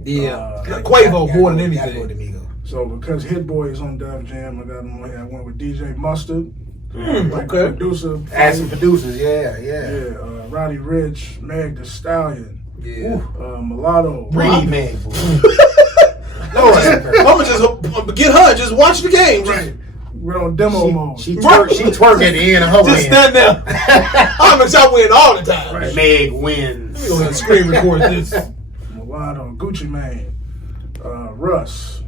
Yeah. Gotta Quavo more than Gotta go anything. with Amigo. So because Hit Boy is on Def Jam, I got him on here. I went with DJ Mustard, like okay. producer. Add some producers, yeah. Yeah, Roddy Ricch, Meg Thee Stallion, Yeah. Mulatto. Breed man, boy. I'm gonna just get her. Just watch the game. Just, We're on demo mode. She twerk at the end of her Just win. stand there. I'm gonna y'all win all the time. Right. Meg wins. We gonna screen record this. Mulatto, Gucci Mane, Russ,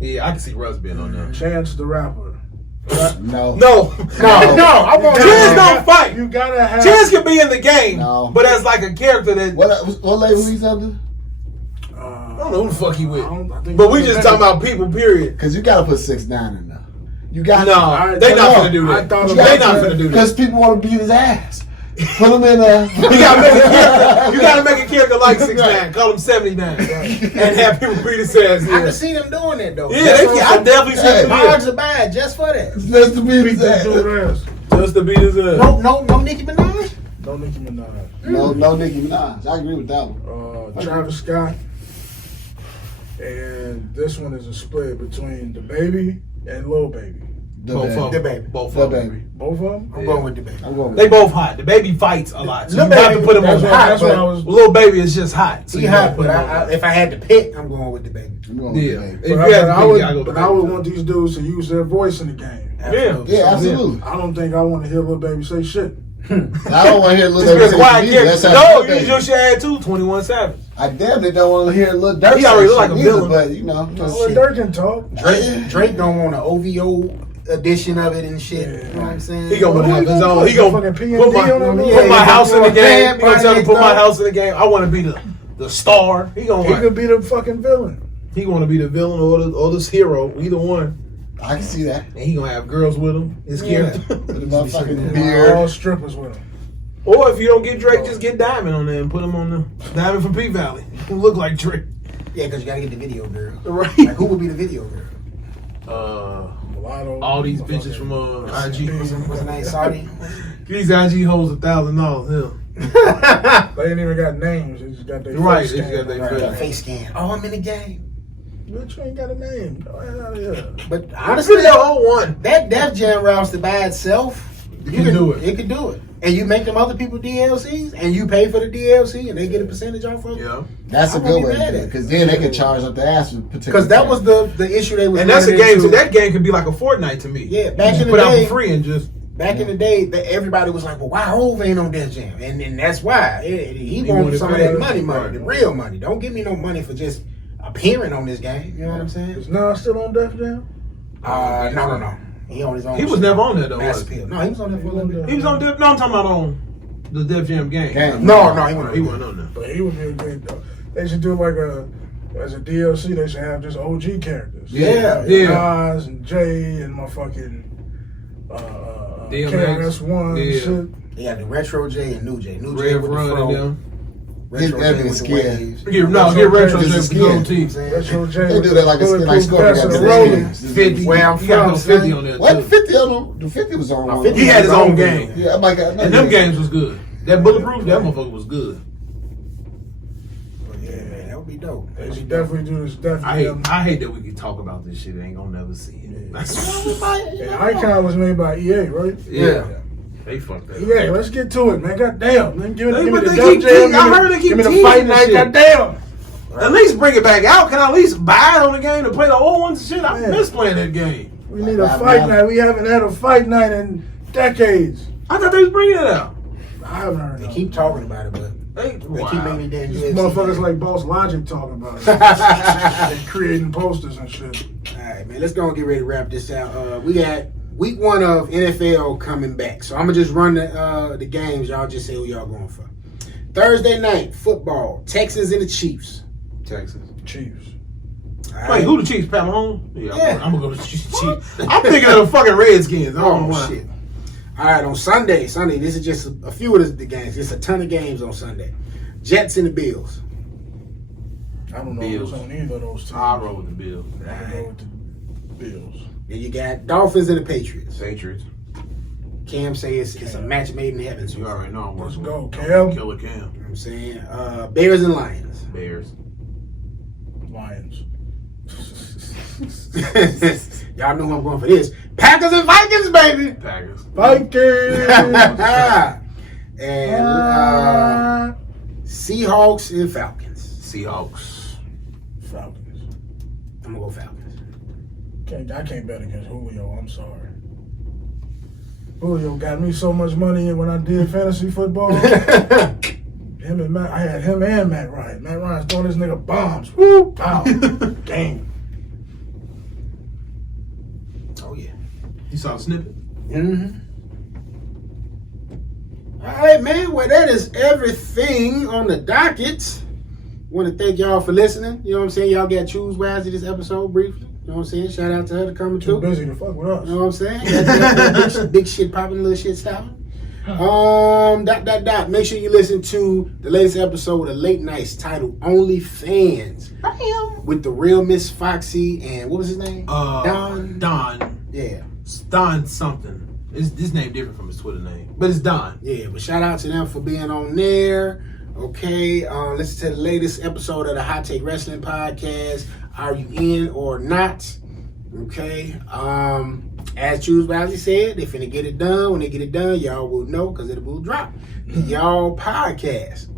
Yeah, I can see Russ being on there. Chance the Rapper. No. No. I want Chance don't fight. You gotta have. Chance can be in the game, No. but as like a character that What label he's under? I don't know who the fuck he with. I think But we just talking about people, period. Because you got to put 6ix9ine in there. You got No, they not gonna do I that. thought They about not that. gonna do that. Because people want to beat his ass. Put him in a. You gotta make a character like 6ix9ine, call him 79, and have people beat his ass. I can Yeah, see them doing that though. I definitely see Hey, him. Hogs are bad just for that. Just to beat his ass. Just to beat his ass. No Nicki Minaj. No Nicki Minaj. No Nicki Minaj. I agree with that one. Travis Scott. And this one is a split between DaBaby and Lil Baby. Both of them. DaBaby. Both The of them. baby. Both of them? I'm going with DaBaby. I'm going with They both hot. The baby fights a lot, so Lil you have to Baby, put him on. That's what I but- was. Little baby is just hot. So He you gotta hot, put but him on. if I had to pick, I'm going with DaBaby. I'm going with Yeah. the baby. If But you I, had but to I pick, would, you gotta go but with I would DaBaby. want these dudes to use their voice in the game. Absolutely. Yeah, absolutely. I don't think I want to hear Lil Baby say shit. I don't want to hear Lil Just be a Durk quiet say that's character. how No, Lil you Baby. just should add too. 21 Savage. I definitely don't want to hear Lil Durk. He already say look like a shit either, villain. but you know, Lil Durk can talk. Drake don't want an OVO edition of it and shit. You know what I'm saying? He gonna Who have he his gonna own. put? He gonna Fucking put PND my, on that put my Yeah, house in the he game. gonna He gonna tell me bad put my body house in the game. I want to be the star. He gonna He like, could be the fucking villain. he want to be the villain or this hero, either one. I can see that. And he gonna have girls with him. His Yeah. character. With the motherfucking All beard. strippers with him. Or if you don't get Drake, just get Diamond on there and put him on the Diamond from P Valley. Who look like Drake. Yeah, because you gotta get the video girl. Right. Like, who would be the video girl? Mulatto, All these bitches from IG. What's her name? Saudi? These IG hoes $1,000. They ain't even got names. They just got their Right, face they just scan. got their Right. face. Face scan. Oh, I'm in the game. Bitch, you ain't got a name. Go out of here. But Honestly, honestly, they all one. that Def Jam roster by itself, You can do it. It could do it. And you make them other people DLCs, and you pay for the DLC, and they get a percentage off of it. Yeah. That's a I good won't way be to mad do it. at it. Because then they can charge up the ass for particular. Because that was the issue they was. And that's a running game. into. So that game could be like a Fortnite to me. Yeah, back You in the put out day- for free and just Back in the day, everybody was like, "Well, why Hov ain't on Def Jam?" And that's why he wanted wanted some of credit. that money, Right. the real money. Don't give me no money for just appearing on this game. You know what I'm saying? Is Nas still on Def Jam? No. He on his own. he was shit. never on there though. Mass Was he? Appeal. No, he was on there for a little bit. He was on Def. No, I'm talking about on the Def Jam game. No, he wasn't. He wasn't on there. But he would be a good though. They should do like as a DLC. They should have just OG characters. Yeah. Yeah. Nas and Jay and my fucking DMX. KRS-One Yeah. and shit. He had the Retro J and New J. New J Rev with the Run fro. and them. Retro That J nigga with the scared. waves. Get retro Just J a with no skin. teeth. Retro J. They with do that like a skin like bulletproof Scorpion. vest Got and the rolling. skins. 50. Where I'm You got from, no 50 son. on there What? too. 50 on them? The 50 was on one. 50 He had his own game. Yeah, I'm like, And them games was good. That bulletproof, that motherfucker was good. Yeah, man, that would be dope. They should definitely do this. I Definitely. hate that we can talk about this shit and ain't gonna never see it. That's And Icon was made by EA, right? yeah. They fucked that. Yeah, let's get to it, man. Goddamn, man. Give me But the they Def keep Jam. teasing- I heard they keep Give me the teasing fight this night. shit. Goddamn. At least bring it back out. Can I at least buy it on the game to play the old ones? Shit, I Man. miss playing that game. We need a fight night. We haven't had a fight night in decades. I thought they was bringing it out. I haven't heard They of keep talking about it, but They, they keep making damn These DLC. motherfuckers like Boss Logic talking about it. They creating posters and shit. All right, man. Let's go and get ready to wrap this out. We got week 1 of NFL coming back, so I'm gonna just run the games. Y'all just say who y'all going for. Thursday night football: Texans and the Chiefs. Texas. Chiefs. All Wait, right. who the Chiefs? Pat Mahomes? Yeah. I'm gonna go to the Chiefs. I'm thinking of the fucking Redskins. I don't know Oh why. shit! All right, on Sunday, this is just a few of the games. It's a ton of games on Sunday. Jets and the Bills. I don't know Bills. who's on either of those teams. I'll roll with the Bills. I'm gonna go with the Bills. Then you got Dolphins and the Patriots. Patriots. Cam say it's a match made in heaven. So You already know I'm Let's working go, with Cam. Killer Cam. You know what I'm saying? Bears and Lions. Bears. Lions. Y'all know who I'm going for this. Packers and Vikings, baby. Packers. Vikings. And Seahawks and Falcons. Seahawks. Falcons. I'm gonna go Falcons. I can't bet against Julio. I'm sorry. Julio got me so much money when I did fantasy football. Him and Matt, I had him and Matt Ryan. Matt Ryan's throwing this nigga bombs. Woo! Wow. Game. Oh yeah. You saw the snippet? Mm-hmm. All right, man. Well, that is everything on the docket. Want to thank y'all for listening. You know what I'm saying? Y'all got choose wisely this episode briefly. You know what I'm saying? Shout out to her for coming Too too. busy to fuck with us. You know what I'm saying? That big shit popping, little shit stopping. Make sure you listen to the latest episode of Late Nights titled Only Fans. With the real Miss Foxy and what was his name? Don. Yeah. Don something. His name different from his Twitter name, but it's Don. Yeah, but shout out to them for being on there. Okay, listen to the latest episode of the Hot Take Wrestling Podcast. Are you in or not? Okay. As Choose Wisely said, they finna get it done. When they get it done, y'all will know because it will drop. Y'all podcast.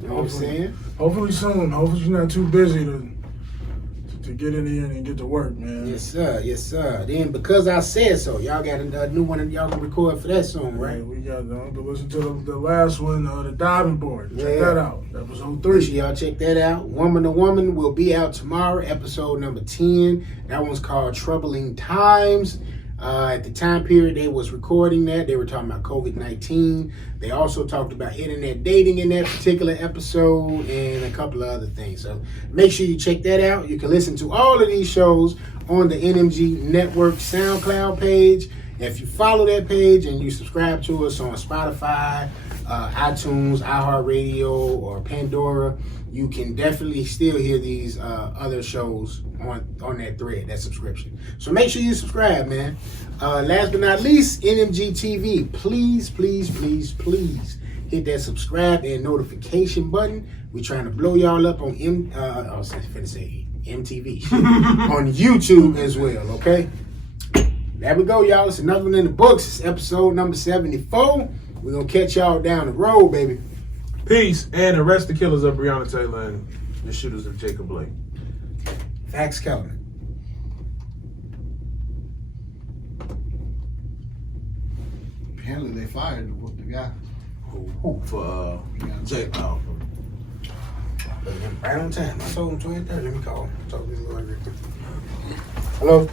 You know what I'm saying? Hopefully soon. Hopefully you're not too busy to get in here and get to work, man. Yes, sir. Yes, sir. Then because I said so, y'all got a new one y'all can record for that soon, right? Yeah, we got to listen to the last one, the diving board. Check Yeah. that out. Episode Make 3. sure y'all check that out. Woman to Woman will be out tomorrow, episode number 10. That one's called Troubling Times. At the time period they was recording that, they were talking about COVID-19. They also talked about internet dating in that particular episode and a couple of other things. So make sure you check that out. You can listen to all of these shows on the NMG Network SoundCloud page. If you follow that page and you subscribe to us on Spotify, iTunes, iHeartRadio, or Pandora, you can definitely still hear these other shows on that thread, that subscription. So make sure you subscribe, man. Last but not least, NMG TV. Please, please, please, please hit that subscribe and notification button. We're trying to blow y'all up on MTV on YouTube as well, okay? There we go, y'all. It's another one in the books. It's episode number 74. We're going to catch y'all down the road, baby. Peace. And arrest the killers of Breonna Taylor and the shooters of Jacob Blake. Facts, Kelvin. Apparently they fired the guy. For Jake. Right on time. I told him 2030. Let me call him. Talk to this lawyer. Hello?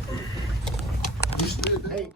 You stood there. Hey.